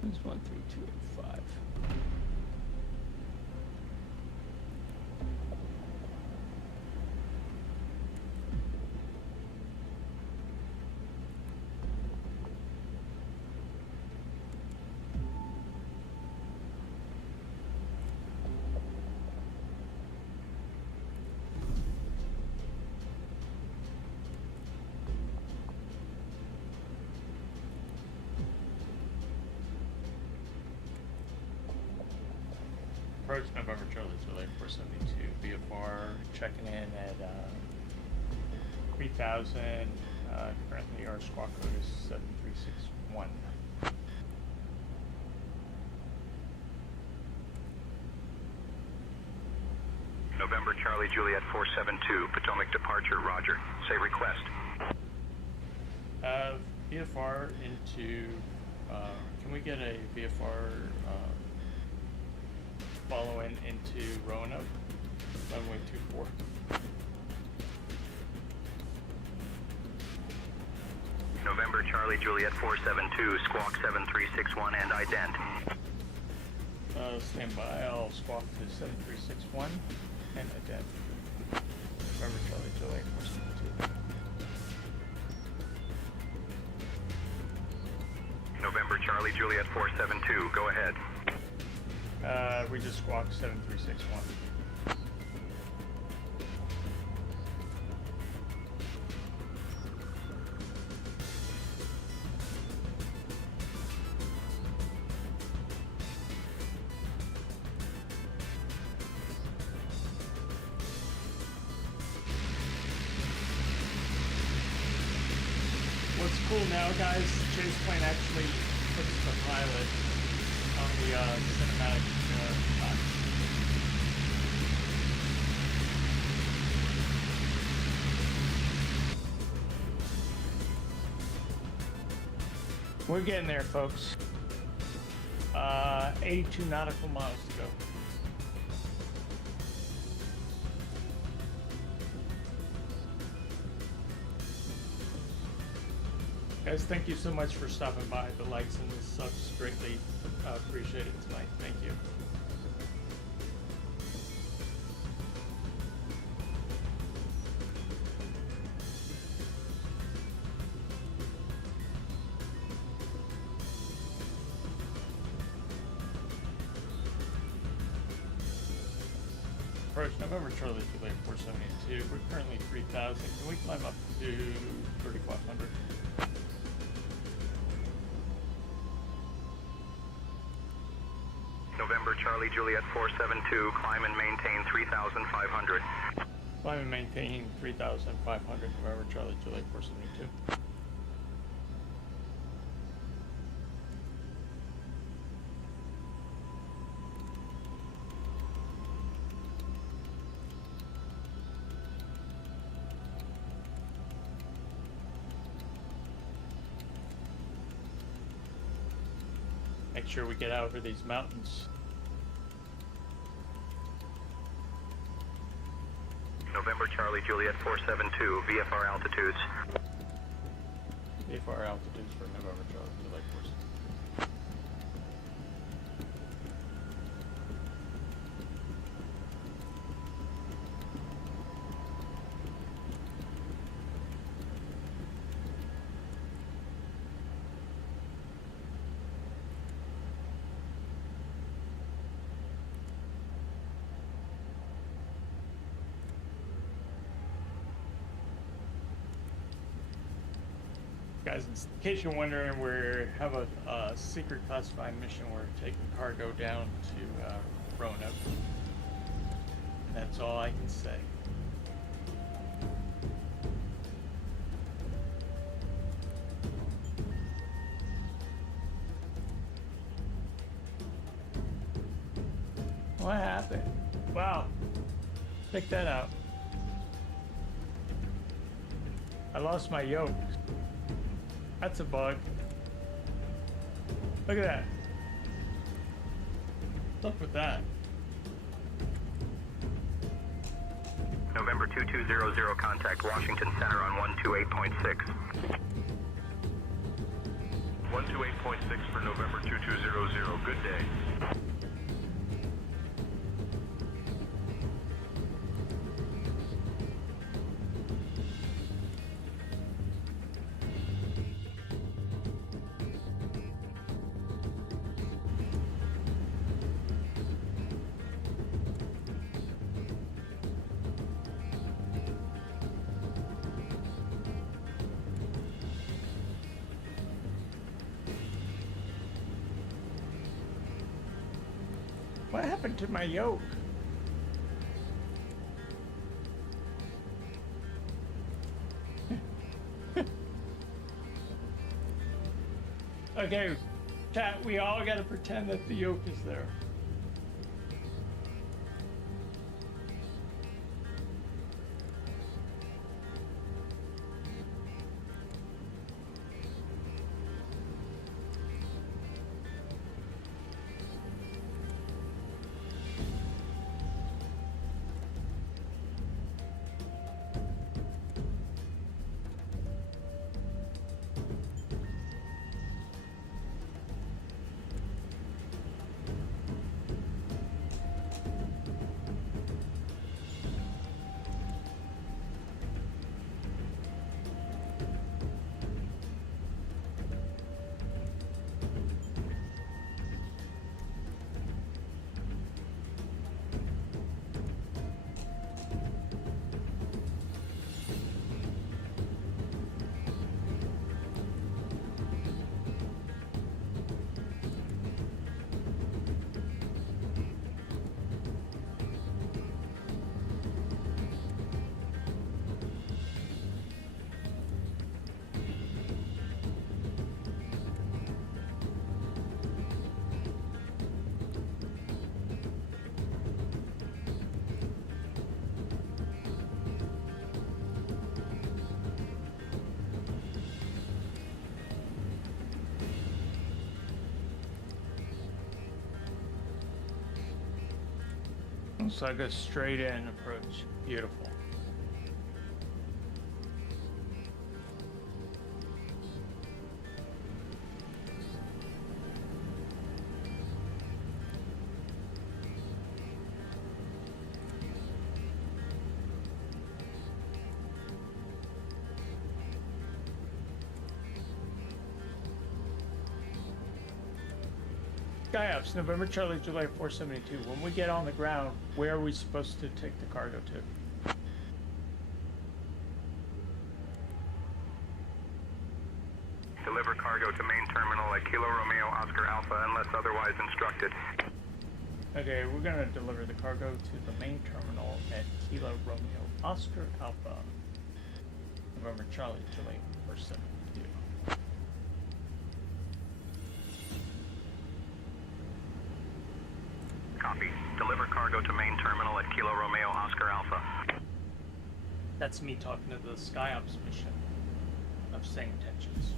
It's 13285. Approach November Charlie, Juliet 472, VFR checking in at 3000. Currently our squawk code is 7361. November Charlie, Juliet 472, Potomac departure, roger. Say request. VFR into, can we get a VFR following into Roanoke, runway 24. November Charlie, Juliet 472, squawk 7361 and ident. Stand by, I'll squawk to 7361 and ident. November Charlie, Juliet 472. November Charlie, Juliet 472, go ahead. We just squawked 7361. What's cool now, guys, Chase Plane actually puts the pilot on the cinematic shot. We're getting there, folks. 82 nautical miles to go. Guys, thank you so much for stopping by. The likes and the subs greatly appreciated tonight. Thank you. Approach November Charlie Juliet 472. We're currently 3,000. Can we climb up to 3,500? November Charlie Juliet 472, climb and maintain 3,500. Climb and maintain 3,500. November Charlie Juliet 472. Make sure we get out over these mountains. November Charlie Juliet 472, VFR altitudes. VFR altitudes for November Charlie Juliet 472. Guys, in case you're wondering, we have a secret classified mission. We're taking cargo down to Roanoke. And that's all I can say. What happened? Wow. Check that out. I lost my yoke. That's a bug. Look at that. Look with that. November 2200, contact Washington Center on 128.6. 128.6 for November 2200. Good day. What happened to my yoke? Okay, chat, we all gotta pretend that the yoke is there. Looks like a straight in approach. Beautiful. SkyOps, November Charlie, July 472. When we get on the ground, where are we supposed to take the cargo to? Deliver cargo to main terminal at Kilo Romeo Oscar Alpha unless otherwise instructed. Okay, we're gonna deliver the cargo to the main terminal at Kilo Romeo Oscar Alpha. November Charlie, July 472. Copy. Deliver cargo to main terminal at Kilo Romeo Oscar Alpha. That's me talking to the SkyOps mission of same intentions.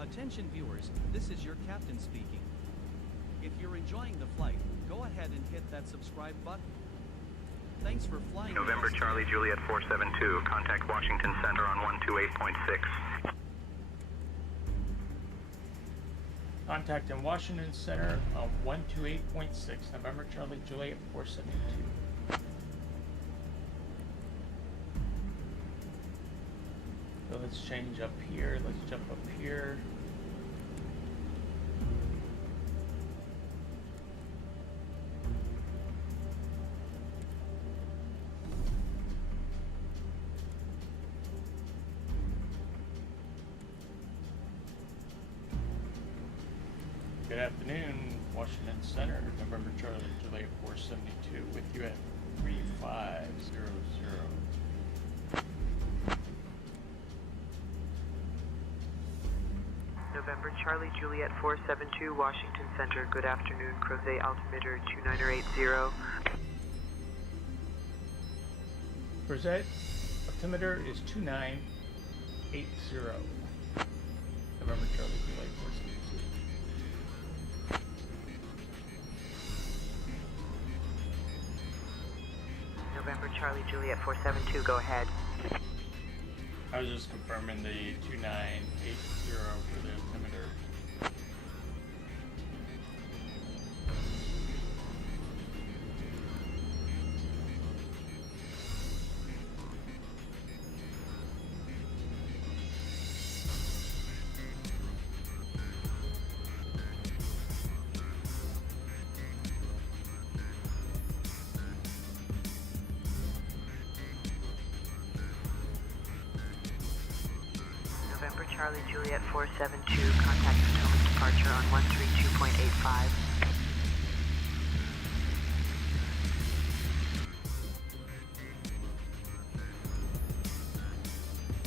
Attention viewers, this is your captain speaking. If you're enjoying the flight, go ahead and hit that subscribe button. Thanks for flying. November Charlie Juliet 472. Contact Washington Center on 128.6. Contact in Washington Center on 128.6, November Charlie Juliet 472. So let's change up here. Let's jump up here. Good afternoon, Washington Center, November Charlie, July 472, with you at 3500. November Charlie Juliet 472, Washington Center. Good afternoon, KROA altimeter 2980. KROA altimeter is 2980. November Charlie, July 472. November Charlie Juliet 472, go ahead. I was just confirming the 2980 for the altimeter. November Charlie Juliet 472, contact Potomac departure on 132.85.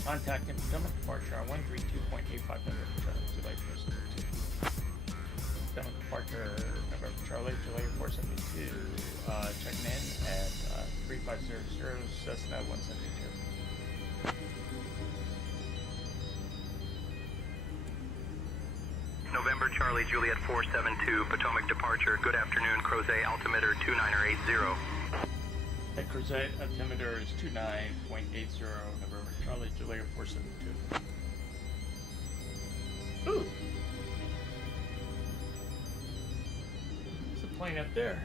Contact in Potomac departure on 132.85, November Charlie, July 472. Potomac departure, November Charlie, July 472. Checking in at 3500, Cessna 172. November Charlie Juliet 472, Potomac departure. Good afternoon, KROA altimeter 2980. The KROA altimeter is 29.80, November Charlie, July 472. Ooh! There's a plane up there.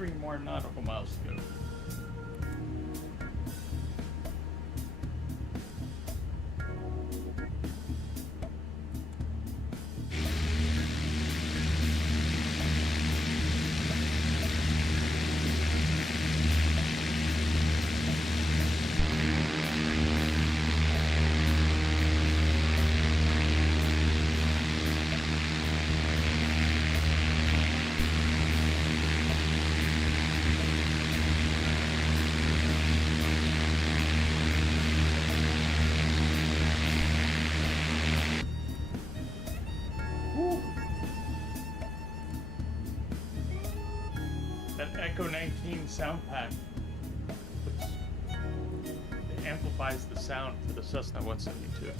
3 more nautical miles to go. That Echo 19 sound pack it amplifies the sound for the Cessna 172.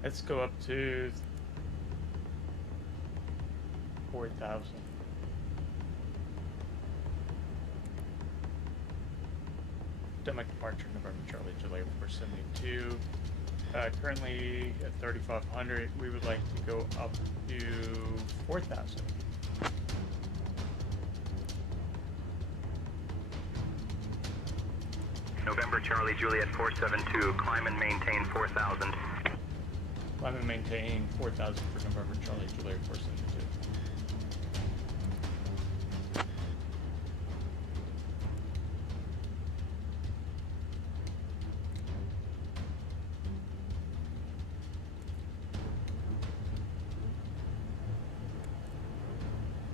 Let's go up to 4,000. Stomach departure, November Charlie, July 472. Currently at 3,500. We would like to go up to 4,000. November Charlie, Juliet 472. Climb and maintain 4,000. Climb and maintain 4,000 for November Charlie, Juliet 472.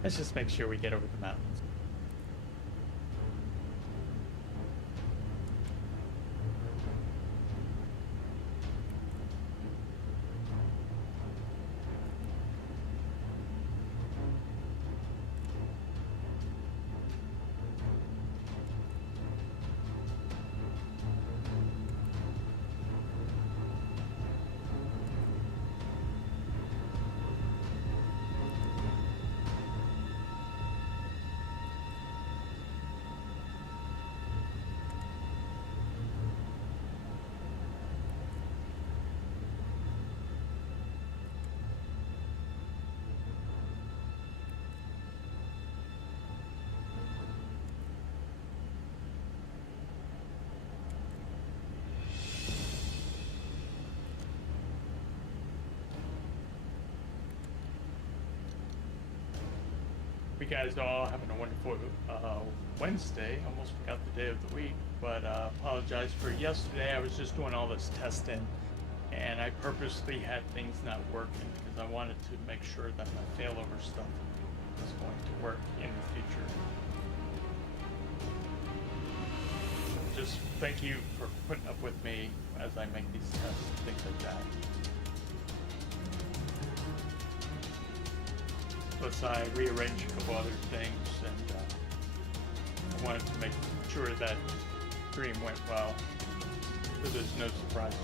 Let's just make sure we get over the mountains. You guys all having a wonderful Wednesday. Almost forgot the day of the week, but apologize for yesterday. I was just doing all this testing, and I purposely had things not working because I wanted to make sure that my failover stuff was going to work in the future. just thank you for putting up with me as I make these tests and things like that. Plus, I rearranged a couple other things, and I wanted to make sure that stream went well, so there's no surprises.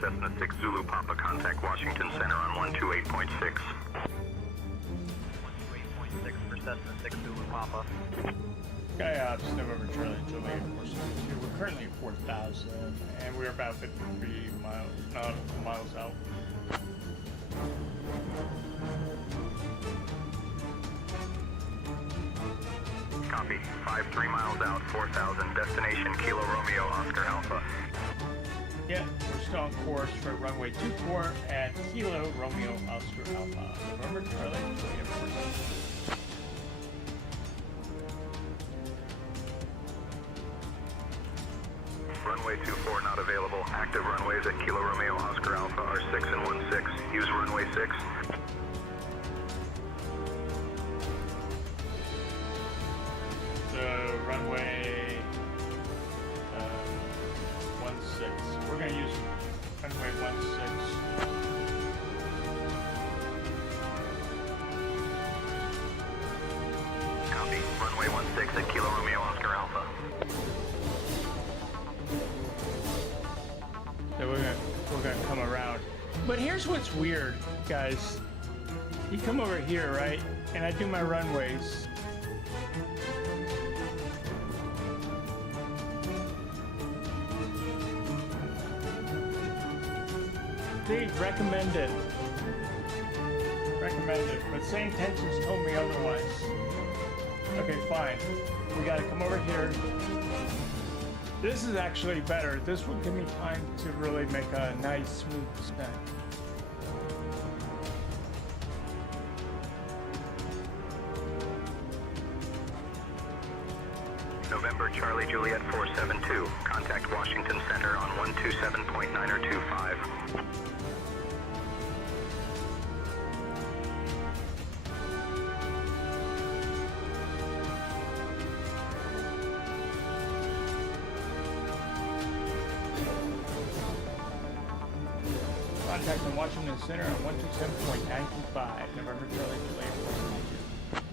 Cessna 6 Zulu Papa, contact Washington Center on 128.6. 128.6 for Cessna 6 Zulu Papa. KJYO, November Charlie Juliet 472. We're currently at 4,000, and we're about 53 nautical miles out. Copy. 53 miles out, 4,000. Destination Kilo Romeo Oscar Alpha. Yeah, we're still on course for runway 24 at Kilo Romeo Oscar Alpha. November Charlie Juliet 472. Runway 24 not available. Active runways at Kilo Romeo Oscar Alpha are 6 and 16. Use runway 6. So runway 16. We're going to use runway 16. Copy. Runway 16 at Kilo Romeo Oscar Alpha. So we're gonna come around. But here's what's weird, guys. You come over here, right? And I do my runways. See, recommended. Recommended. But same tensions told me otherwise. Okay, fine. We gotta come over here. This is actually better. This will give me time to really make a nice, smooth descent. November Charlie Juliet 472. Contact Washington Center on 127.925. Contact in Washington Center on 127.925. November Charlie Juliet 472.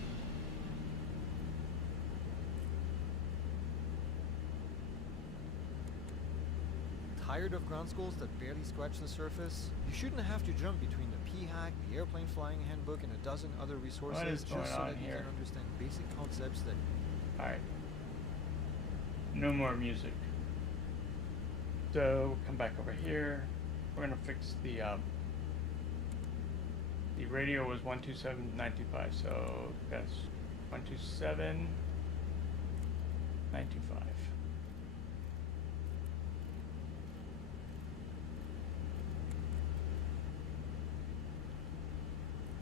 Tired of ground schools that barely scratch the surface? You shouldn't have to jump between the PHAC, the Airplane Flying Handbook, and a dozen other resources What is just going so on that you here? can understand basic concepts that... Alright. No more music. So, come back over here. We're gonna fix the radio was 127.925, so that's 127.925.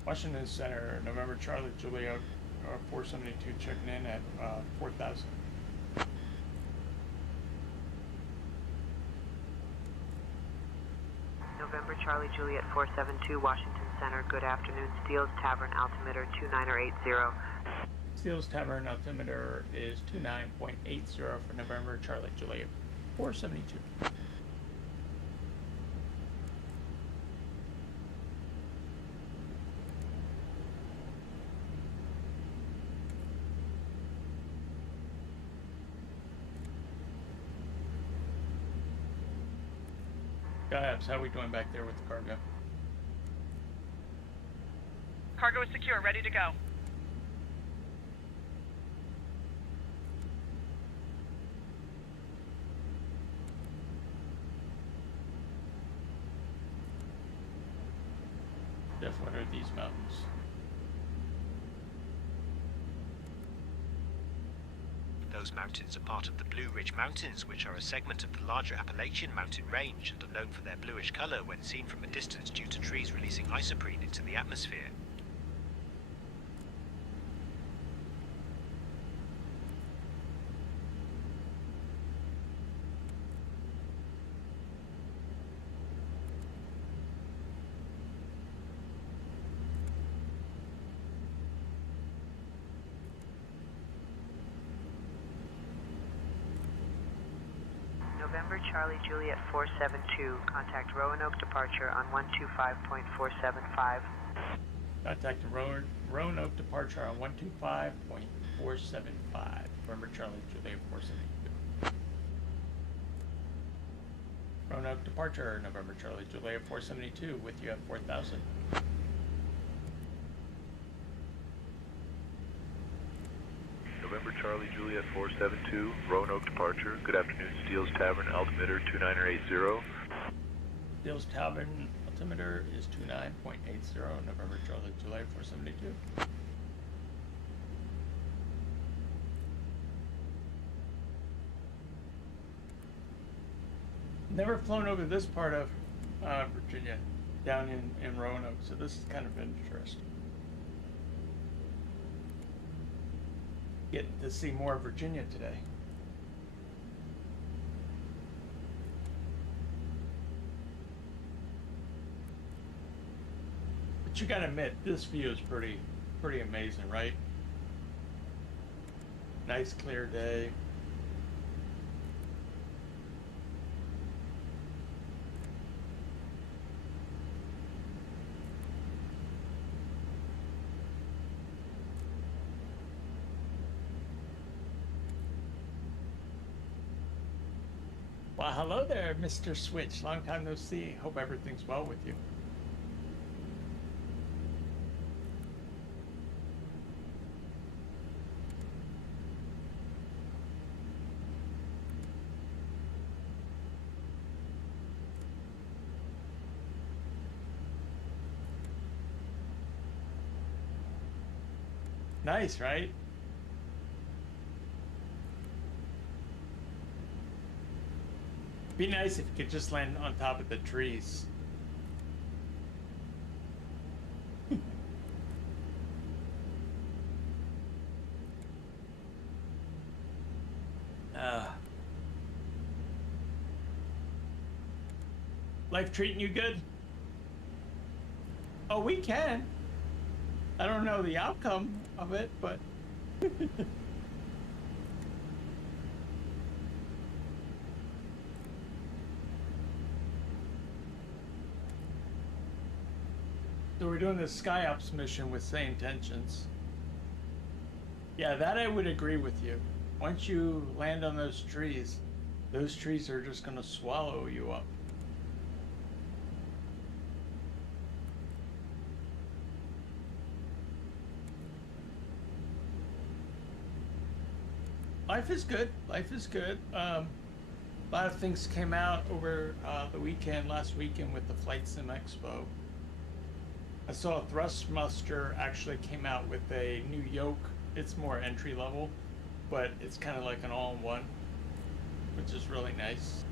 Washington Center, November Charlie Juliet 472, checking in at 4,000. November Charlie Juliet 472, Washington Center. Good afternoon. Steele's Tavern altimeter 2980. Steele's Tavern altimeter is 29.80 for November Charlie Juliet 472. Guys, how are we doing back there with the cargo? Cargo is secure, ready to go. Jeff, what are these mountains? Those mountains are part of the Blue Ridge Mountains, which are a segment of the larger Appalachian mountain range and are known for their bluish color when seen from a distance due to trees releasing isoprene into the atmosphere. November Charlie Juliet 472, contact Roanoke departure on 125.475. Contact Roanoke departure on 125.475. November Charlie Juliet 472. Roanoke departure, November Charlie Juliet 472, with you at 4,000. November Charlie Juliet 472, Roanoke departure. Good afternoon, Steele's Tavern, altimeter 2980. Steele's Tavern, altimeter is 29.80, November Charlie Juliet 472. Never flown over this part of Virginia, down in Roanoke, so this is kind of interesting. Getting to see more of Virginia today. But you gotta admit, this view is pretty amazing, right? Nice clear day. Well, hello there, Mr. Switch. Long time no see. Hope everything's well with you. Nice, right? Be nice if you could just land on top of the trees. Life treating you good? Oh, we can. I don't know the outcome of it, but so we're doing this SkyOps mission with same intentions. Yeah, that I would agree with you. Once you land on those trees are just gonna swallow you up. Life is good. Life is good. A lot of things came out over the weekend, last weekend with the Flight Sim Expo. I saw Thrustmaster actually came out with a new yoke. It's more entry level, but it's kind of like an all-in-one, which is really nice.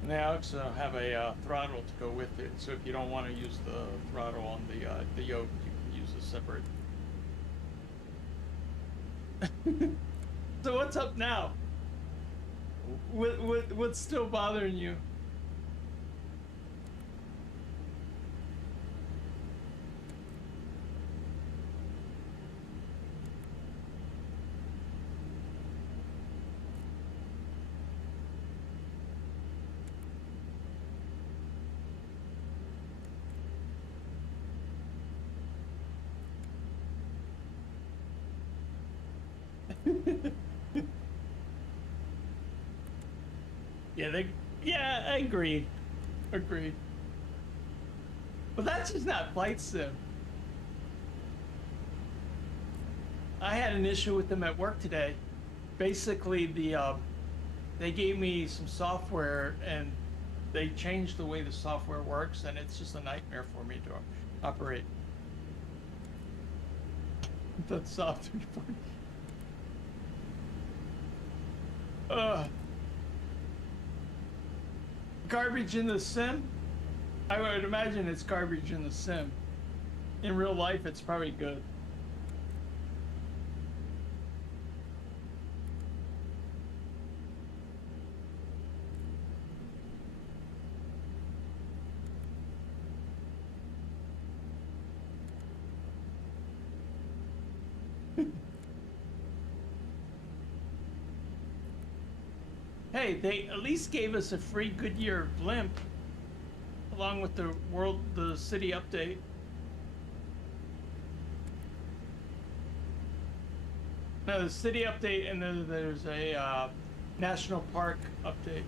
And they also have a throttle to go with it. So if you don't want to use the throttle on the yoke, you can use a separate. So what's up now? What's still bothering you? Yeah, I agreed. Agreed. But that's just not Flight Sim. I had an issue with them at work today. Basically, they gave me some software and they changed the way the software works, and it's just a nightmare for me to operate. That's soft. Garbage in the sim? I would imagine it's garbage in the sim. In real life, it's probably good. Hey, they at least gave us a free Goodyear blimp along with the city update. No, the city update, and then there's a national park update.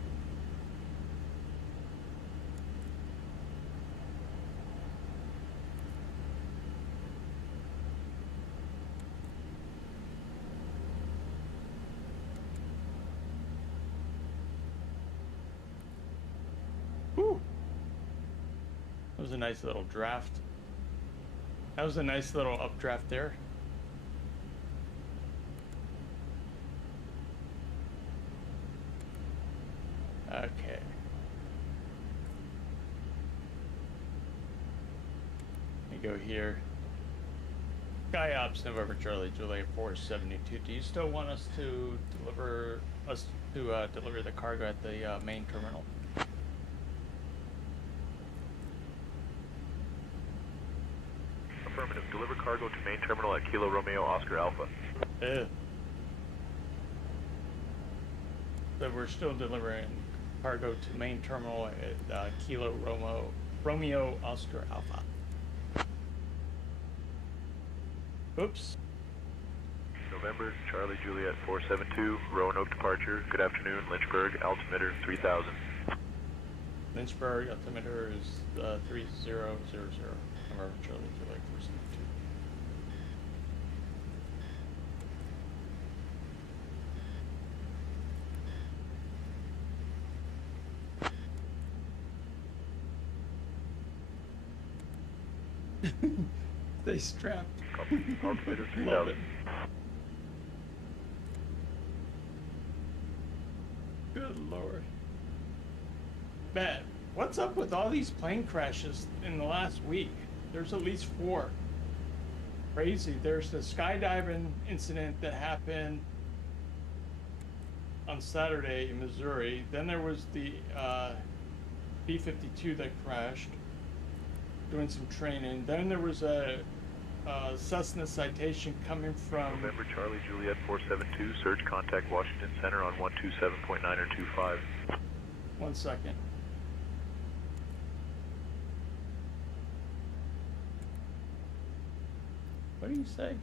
Whew. That was a nice little draft. That was a nice little updraft there. Okay. Let me go here. Sky Ops, November Charlie, Juliet 472. Do you still want us to deliver the cargo at the main terminal? Affirmative. Deliver cargo to main terminal at Kilo Romeo Oscar Alpha. So we're still delivering cargo to main terminal at Kilo Romeo Oscar Alpha. Oops. November Charlie Juliet 472, Roanoke departure. Good afternoon, Lynchburg, altimeter 3000. Lynchburg altimeter is 3000. November Charlie Juliet 472. They strapped. Altimeter Love 3000. it. Good lord. Man, what's up with all these plane crashes in the last week? There's at least 4. Crazy. There's the skydiving incident that happened on Saturday in Missouri. Then there was the B-52 that crashed doing some training. Then there was a Cessna citation coming from November Charlie Juliet 472, surge contact Washington Center on 127.925. 1 second. What do you say?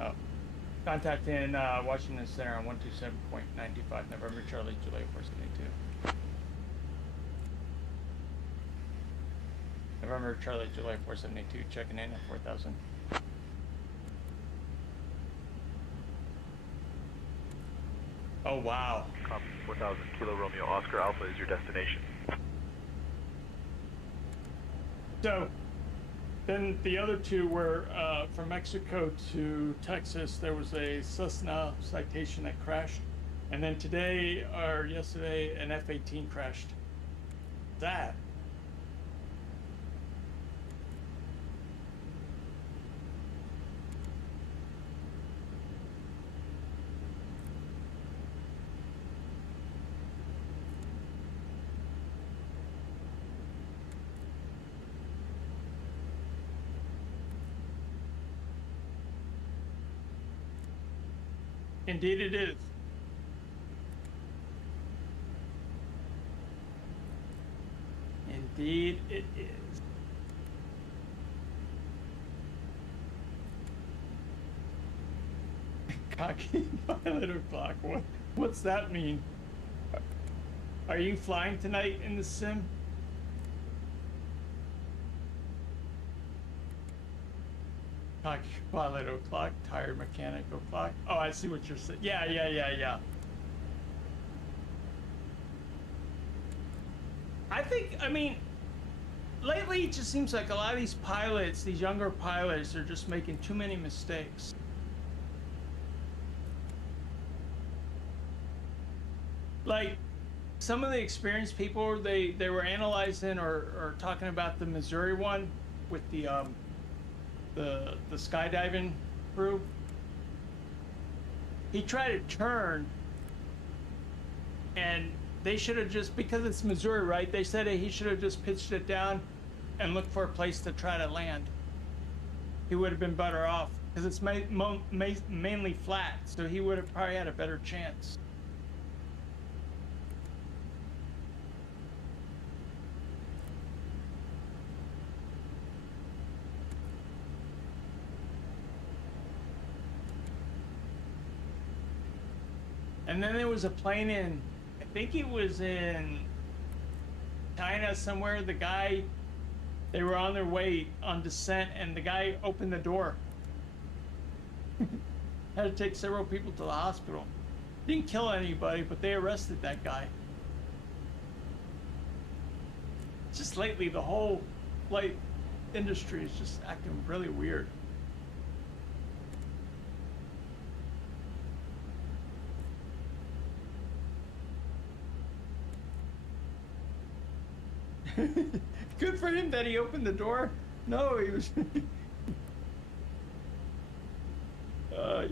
Oh. Contact in Washington Center on 127.95, November Charlie, July 472. November Charlie, July 472, checking in at 4000. Oh, wow. Copy, 4000, Kilo Romeo Oscar Alpha is your destination. So, then the other 2 were from Mexico to Texas. There was a Cessna citation that crashed. And then today, or yesterday, an F-18 crashed. That. Indeed it is. Indeed it is. Cocky pilot or block. What's that mean? Are you flying tonight in the sim? Cockpit pilot o'clock, tired mechanic o'clock. Oh, I see what you're saying. Yeah. I mean, lately it just seems like a lot of these pilots, these younger pilots, are just making too many mistakes. Like, some of the experienced people, they were analyzing or talking about the Missouri one with the skydiving crew. He tried to turn, and they should have just, because it's Missouri, right? They said he should have just pitched it down and looked for a place to try to land. He would have been better off, because it's mainly flat, so he would have probably had a better chance. And then there was a plane in, I think it was in China somewhere. The guy, they were on their way on descent, and the guy opened the door. Had to take several people to the hospital. Didn't kill anybody, but they arrested that guy. Just lately, the whole flight industry is just acting really weird. Good for him that he opened the door. No, he was. Yeah.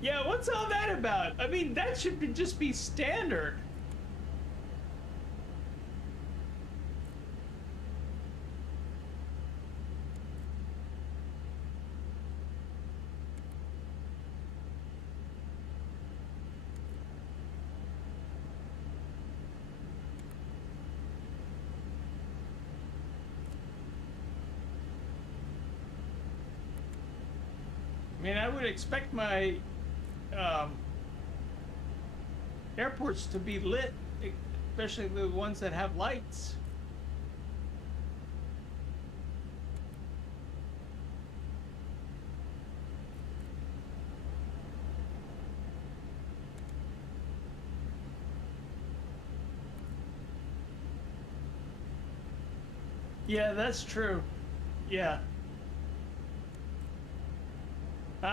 Yeah, what's all that about? I mean, that should just be standard. I mean, I would expect my airports to be lit, especially the ones that have lights. Yeah, that's true. Yeah.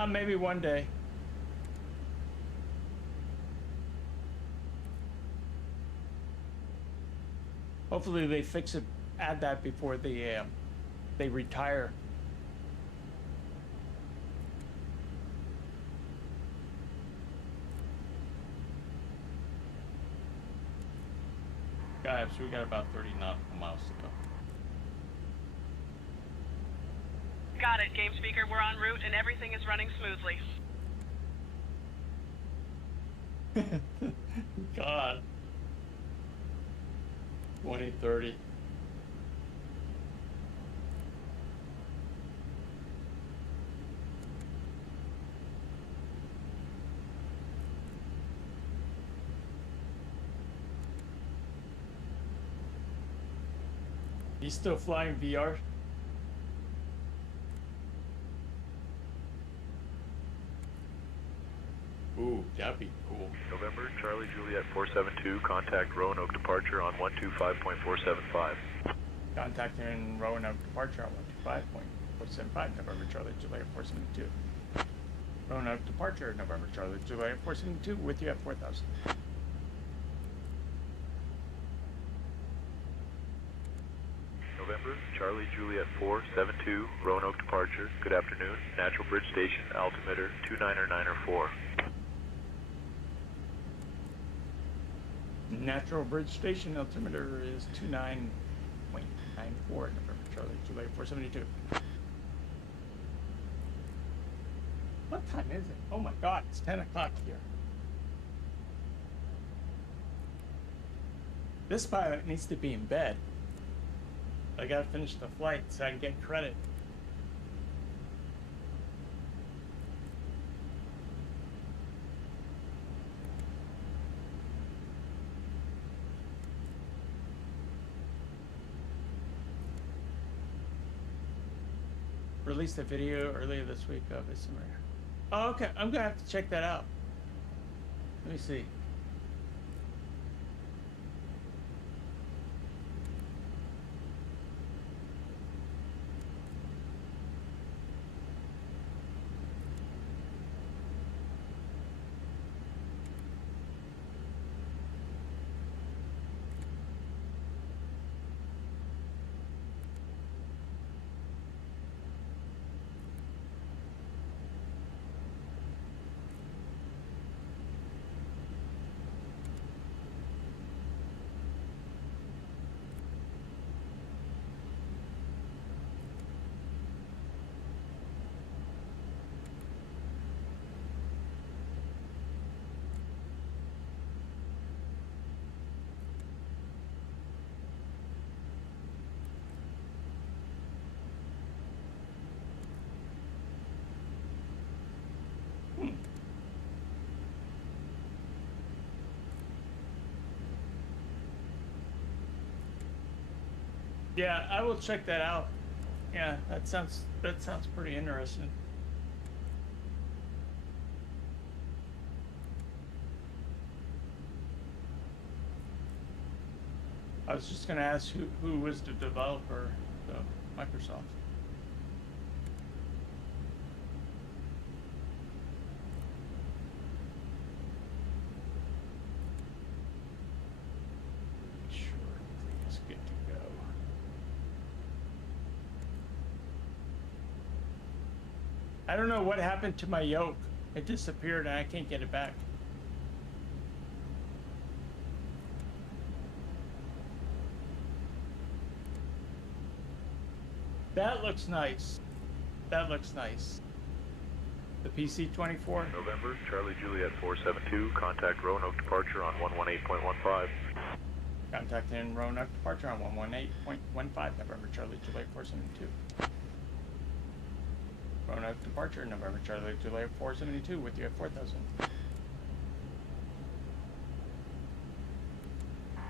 Maybe one day. Hopefully they fix it, add that before they retire. Guys, we got about 30 nautical miles to go. Got it, game speaker. We're en route and everything is running smoothly. God. 2030. He's still flying VR? Ooh, that'd be cool. November, Charlie Juliet 472, contact Roanoke departure on 125.475. Contacting Roanoke departure on 125.475, November, Charlie Juliet 472. Roanoke departure, November, Charlie Juliet 472, with you at 4,000. November, Charlie Juliet 472, Roanoke departure. Good afternoon. Natural Bridge Station, altimeter 29904. Natural Bridge Station, altimeter is 29.94, November, Charlie Juliet 472. What What time is it? Oh my God, it's 10 o'clock here. This pilot needs to be in bed. I gotta finish the flight so I can get credit. Released a video earlier this week of it somewhere. Oh, okay. I'm gonna have to check that out. Let me see. Yeah, I will check that out. Yeah, that sounds pretty interesting. I was just gonna ask who was the developer, so Microsoft. Sure, everything is good to go. I don't know what happened to my yoke. It disappeared and I can't get it back. That looks nice. That looks nice. The PC-24. November, Charlie Juliet 472, contact Roanoke departure on 118.15. Contacting Roanoke departure on 118.15, November Charlie Juliet 472. Roanoke departure, November Charlie Juliet 472 with you at 4000.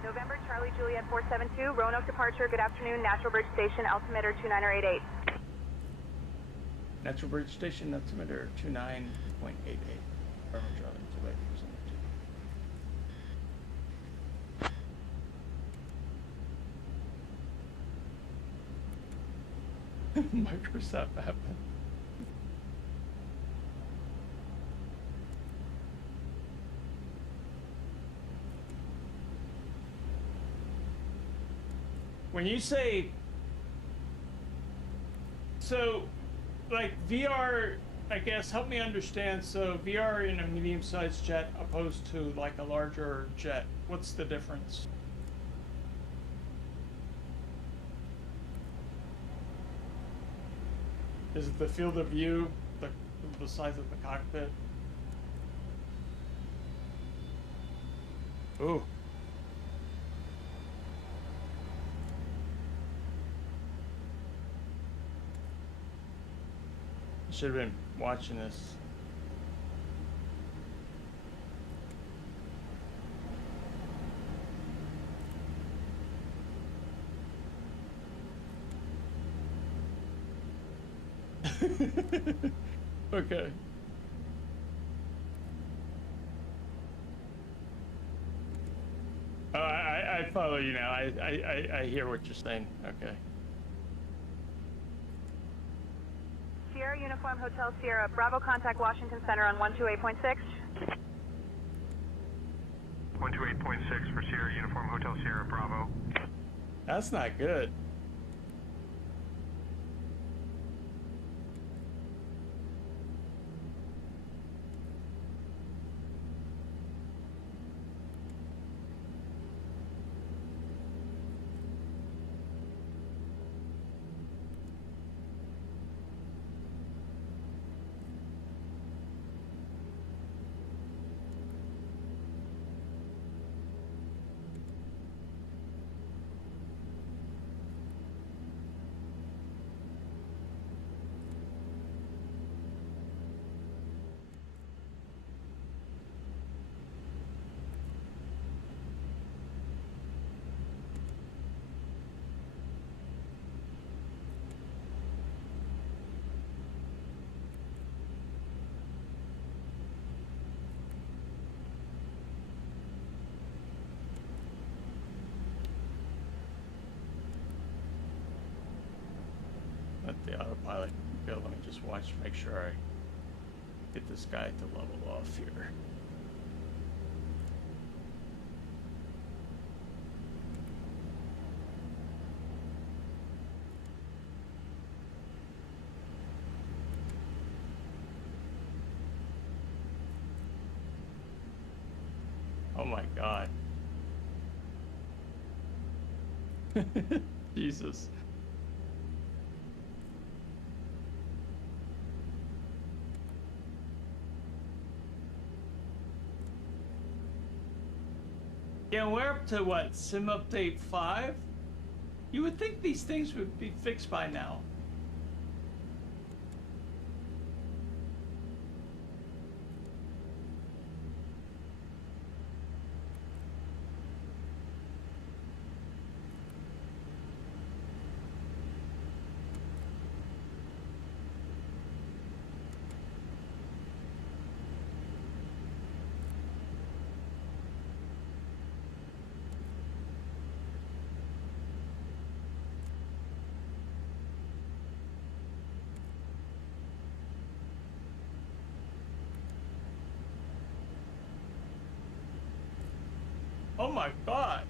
November Charlie Juliet 472, Roanoke departure, good afternoon, Natural Bridge Station, altimeter 2988. Natural Bridge Station, altimeter 29.88. November Charlie Juliet 472. Microsoft happened. When you say, so like VR, I guess, help me understand. So VR in a medium-sized jet opposed to like a larger jet, what's the difference? Is it the field of view, the size of the cockpit? Ooh. Should have been watching this. Okay. Oh, I follow you now. I hear what you're saying. Okay. Sierra Uniform Hotel Sierra, Bravo contact Washington Center on 128.6. 128.6 for Sierra Uniform Hotel Sierra, Bravo. That's not good. the autopilot. Good, let me just watch to make sure I get this guy to level off here. Oh my God. Jesus. Yeah, we're up to what, Sim Update 5? You would think these things would be fixed by now. Oh my God.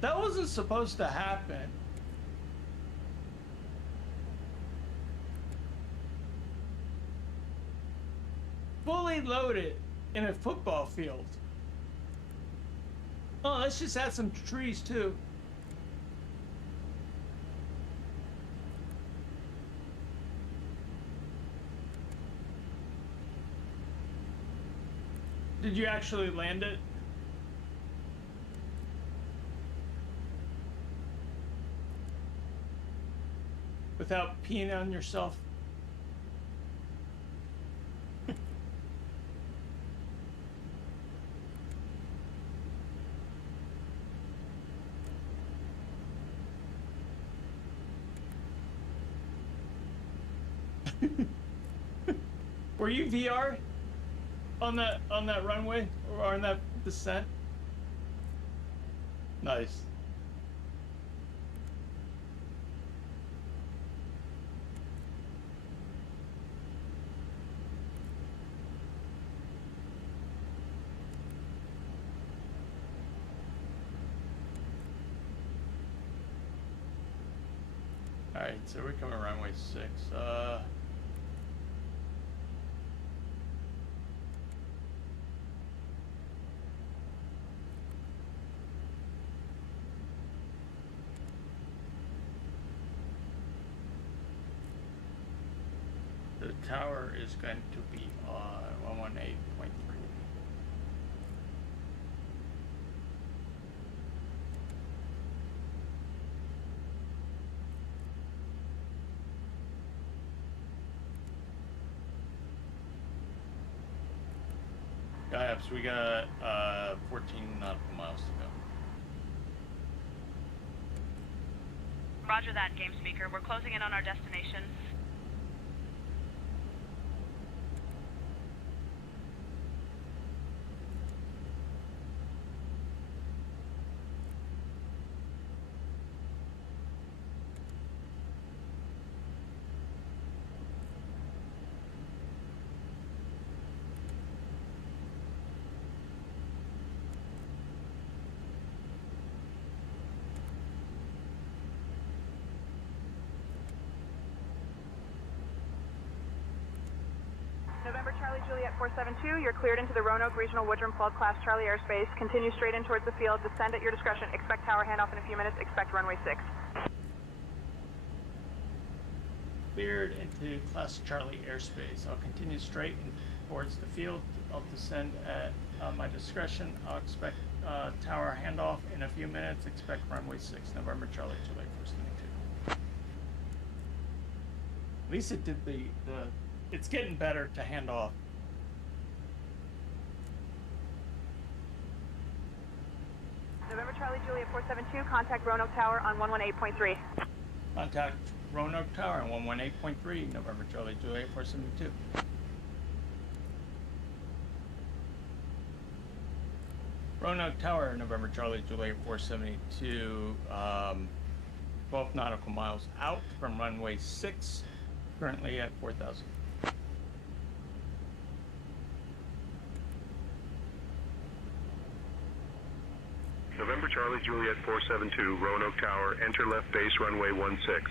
That wasn't supposed to happen. Fully loaded in a football field. Oh, let's just add some trees too. Did you actually land it? Without peeing on yourself? Were you VR on that runway or on that descent? Nice. All right, so we're coming runway 6. The tower is going to be on 118.3. Yeah, so we got 14 nautical miles to go. Roger that, game speaker. We're closing in on our destination. November Charlie Juliet 472, you're cleared into the Roanoke Regional Woodrum Club Class Charlie airspace. Continue straight in towards the field. Descend at your discretion. Expect tower handoff in a few minutes. Expect runway 6. Cleared into Class Charlie airspace. I'll continue straight towards the field. I'll descend at my discretion. I'll expect tower handoff in a few minutes. Expect runway 6, November Charlie Juliet 472. At least it did the it's getting better to hand off. November Charlie Juliet 472, contact Roanoke Tower on 118.3. Contact Roanoke Tower on 118.3, November Charlie Juliet 472. Roanoke Tower, November Charlie Juliet 472, 12 nautical miles out from runway 6, currently at 4,000. November Charlie Juliet 472, Roanoke Tower, enter left base runway 16.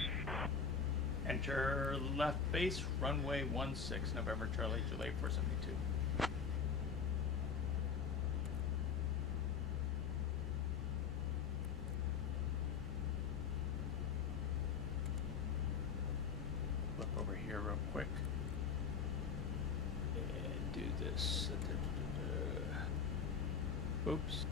Enter left base, runway 16, November Charlie Juliet 472. Flip over here real quick. And do this. Oops.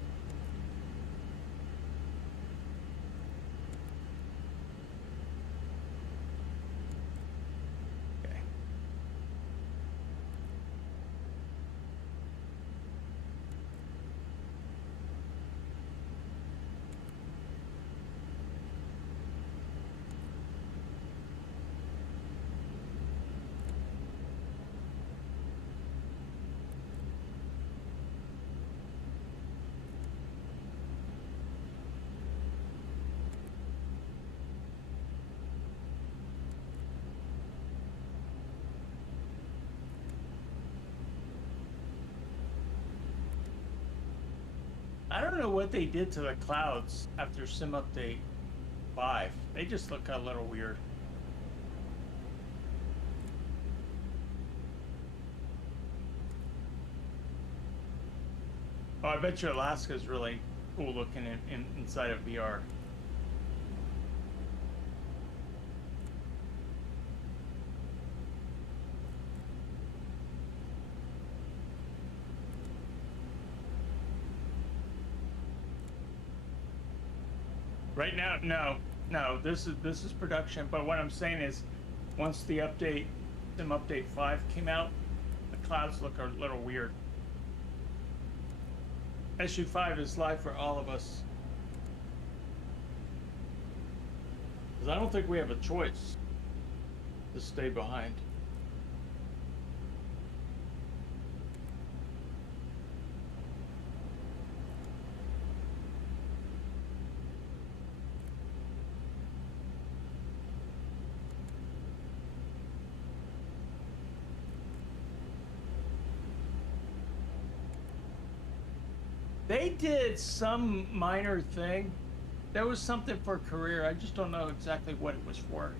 I don't know what they did to the clouds after Sim Update 5. They just look a little weird. Oh, I bet you Alaska's really cool looking inside of VR. Right now, no. This is production. But what I'm saying is, once the update, Sim Update 5 came out, the clouds look a little weird. SU5 is live for all of us. Because I don't think we have a choice to stay behind. They did some minor thing. There was something for career. I just don't know exactly what it was for.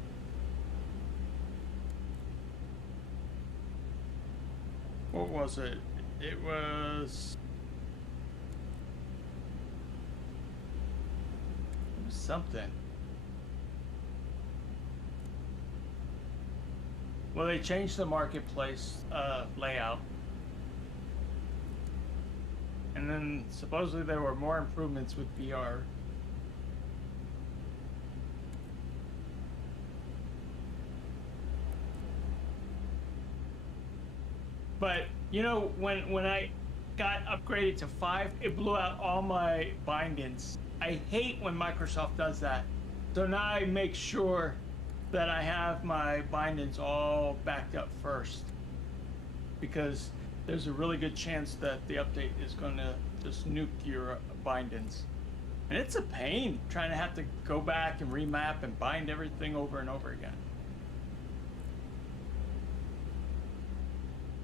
What was it? It was something. Well, they changed the marketplace layout. And then supposedly there were more improvements with VR. But you know, when I got upgraded to 5, it blew out all my bindings. I hate when Microsoft does that. So now I make sure that I have my bindings all backed up first, because there's a really good chance that the update is going to just nuke your bindings. And it's a pain trying to have to go back and remap and bind everything over and over again.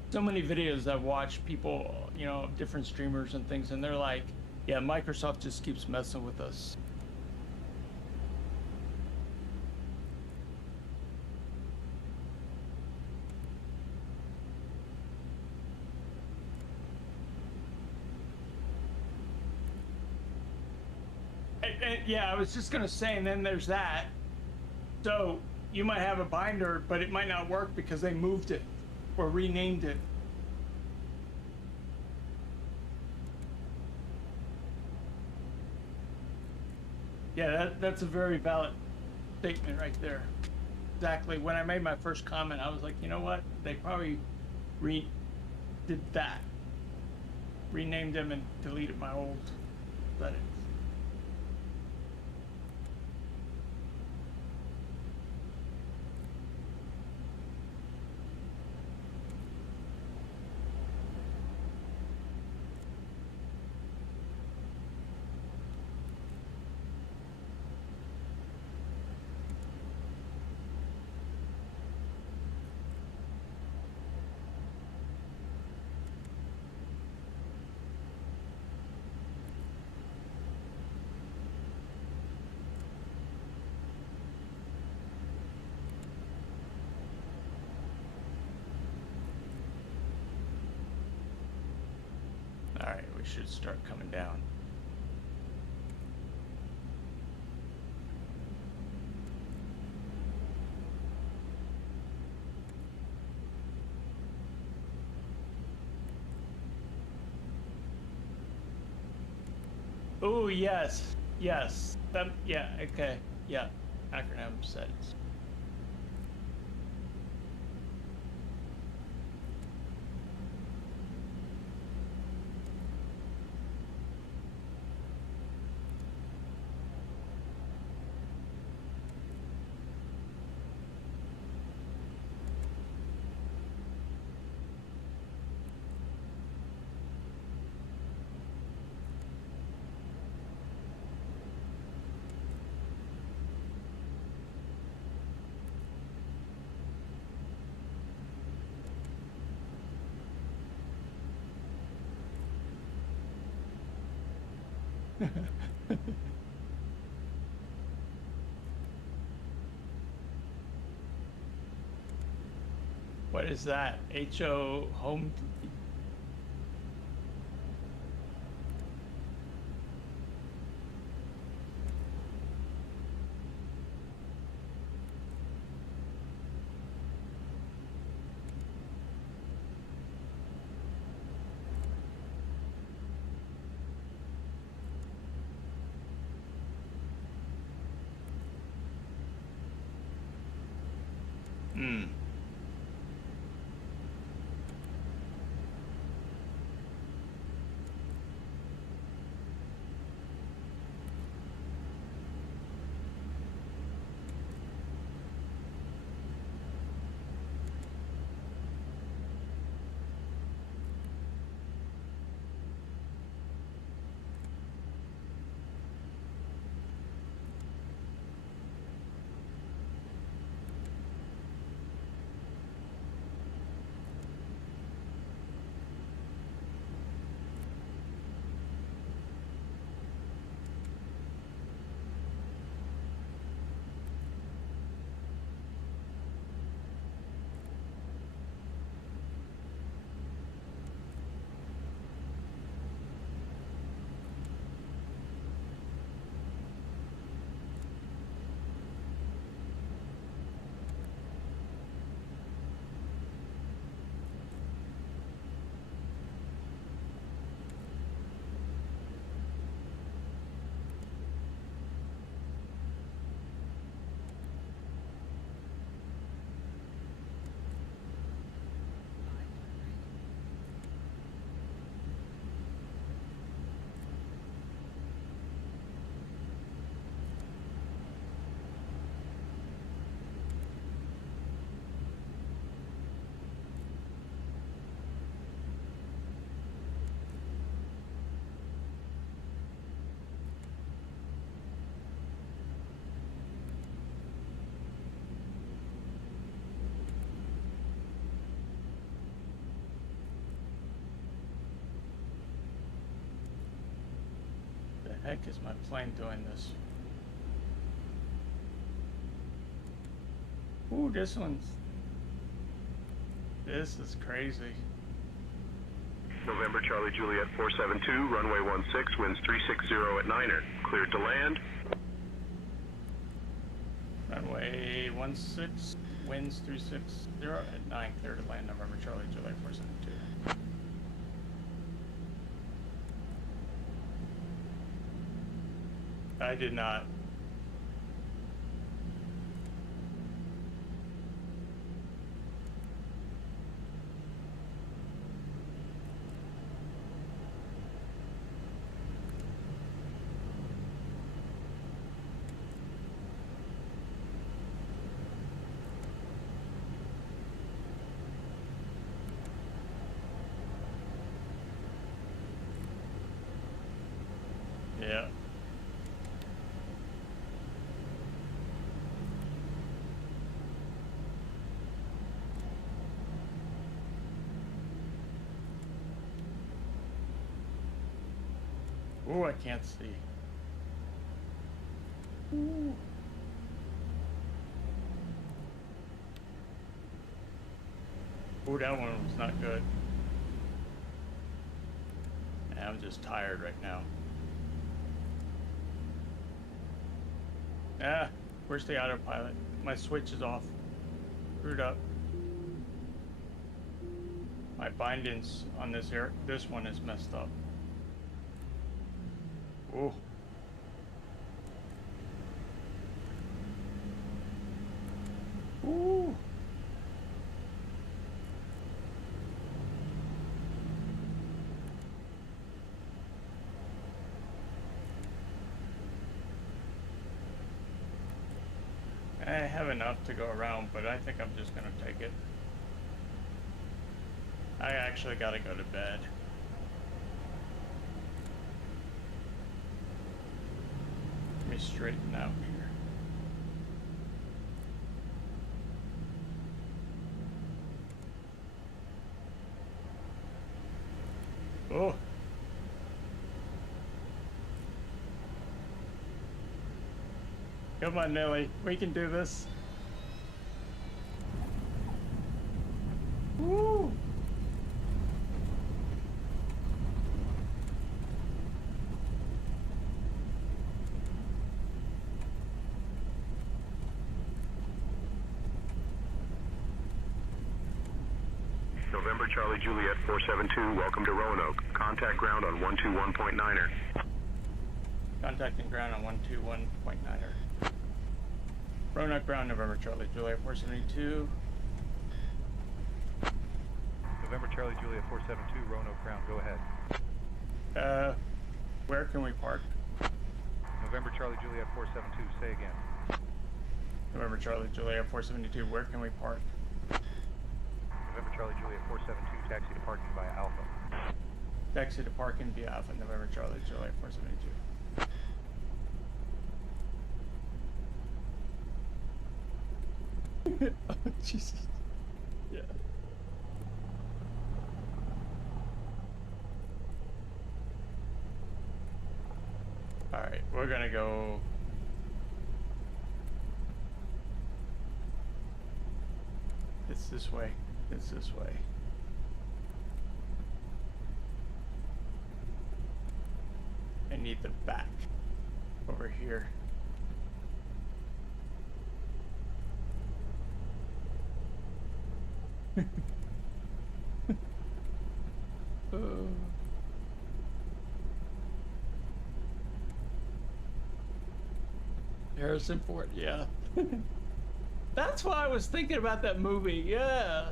So many videos I've watched, people, you know, different streamers and things, and they're like, yeah, Microsoft just keeps messing with us. Yeah, I was just gonna say, and then there's that. So you might have a binder, but it might not work because they moved it or renamed it. Yeah, that's a very valid statement right there. Exactly. When I made my first comment, I was like, you know what? They probably did that. Renamed them and deleted my old settings. should start coming down. Oh, yes. Yes. Yeah, okay. Yeah. Acronym sets. What is that? HO home? Hmm. The heck is my plane doing this? Ooh, this is crazy. November Charlie Juliet 472, runway 16, winds 360 at Niner. Cleared to land. Runway 16, winds 360 at 9, clear to land, November Charlie Juliet 472. I did not. Yeah. Ooh, I can't see. Ooh. Ooh, that one was not good. Yeah, I'm just tired right now. Ah, where's the autopilot? My switch is off. Screwed up. My bindings on this one is messed up. Ooh. Ooh. I have enough to go around, but I think I'm just gonna take it. I actually gotta go to bed. Let me straighten out here. Oh. Come on, Nelly. We can do this. Woo! November Charlie Juliet 472, welcome to Roanoke. Contact ground on 121.9er. Contacting ground on 121.9er. Roanoke ground, November Charlie Juliet 472. November Charlie Juliet 472, Roanoke ground, go ahead. Where can we park? November Charlie Juliet 472, say again. November Charlie Juliet 472, where can we park? November Charlie Juliet 472, taxi to parking via Alpha. Taxi to parking via Alpha, November Charlie Juliet 472. Oh, Jesus. Yeah. Alright, we're gonna go. It's this way. It's this way. I need the back over here. Harrison Ford, yeah. That's why I was thinking about that movie, yeah.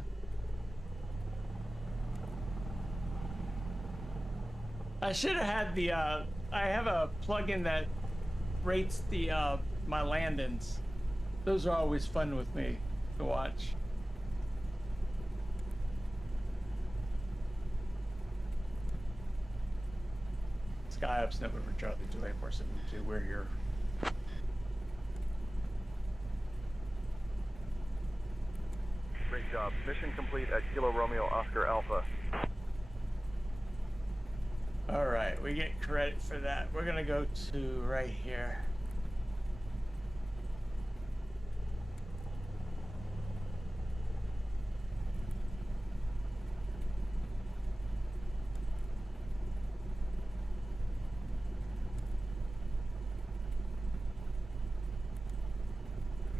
I should have had the, I have a plugin that rates the, my land-ins. Those are always fun with me to watch. Skyups, November Charlie Juliet 472, we're here. Great job. Mission complete at Kilo Romeo Oscar Alpha. All right, we get credit for that. We're gonna go to right here.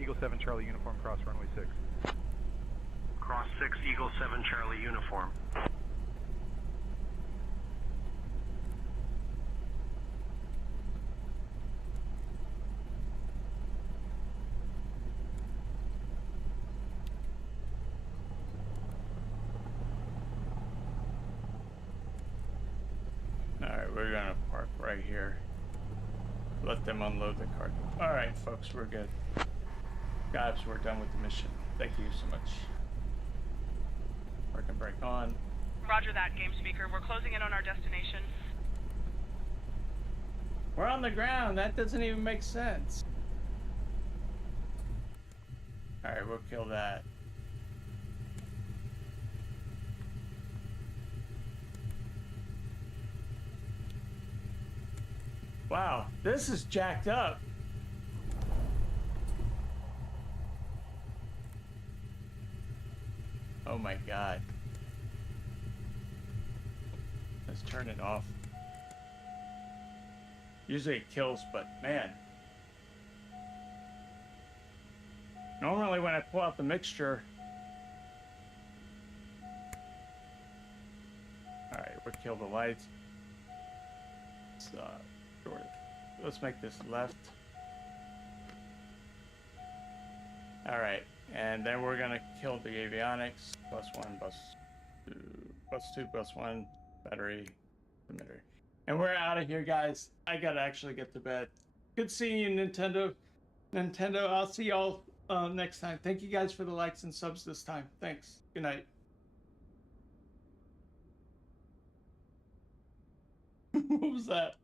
Eagle 7 Charlie uniform cross runway 6. Cross 6, Eagle 7 Charlie uniform. Alright, we're gonna park right here. Let them unload the cargo. Alright, folks, we're good. Guys, we're done with the mission. Thank you so much. Work and break on. Roger that, game speaker. We're closing in on our destination. We're on the ground. That doesn't even make sense. Alright, we'll kill that. Wow, this is jacked up. Oh my God. Let's turn it off. Usually it kills, but man. Normally when I pull out the mixture... Alright, we'll kill the lights. Let's make this left. Alright, and then we're gonna kill the avionics. +1, +2, +1, battery, emitter. And we're out of here, guys. I gotta actually get to bed. Good seeing you, Nintendo. I'll see y'all next time. Thank you guys for the likes and subs this time. Thanks. Good night. What was that?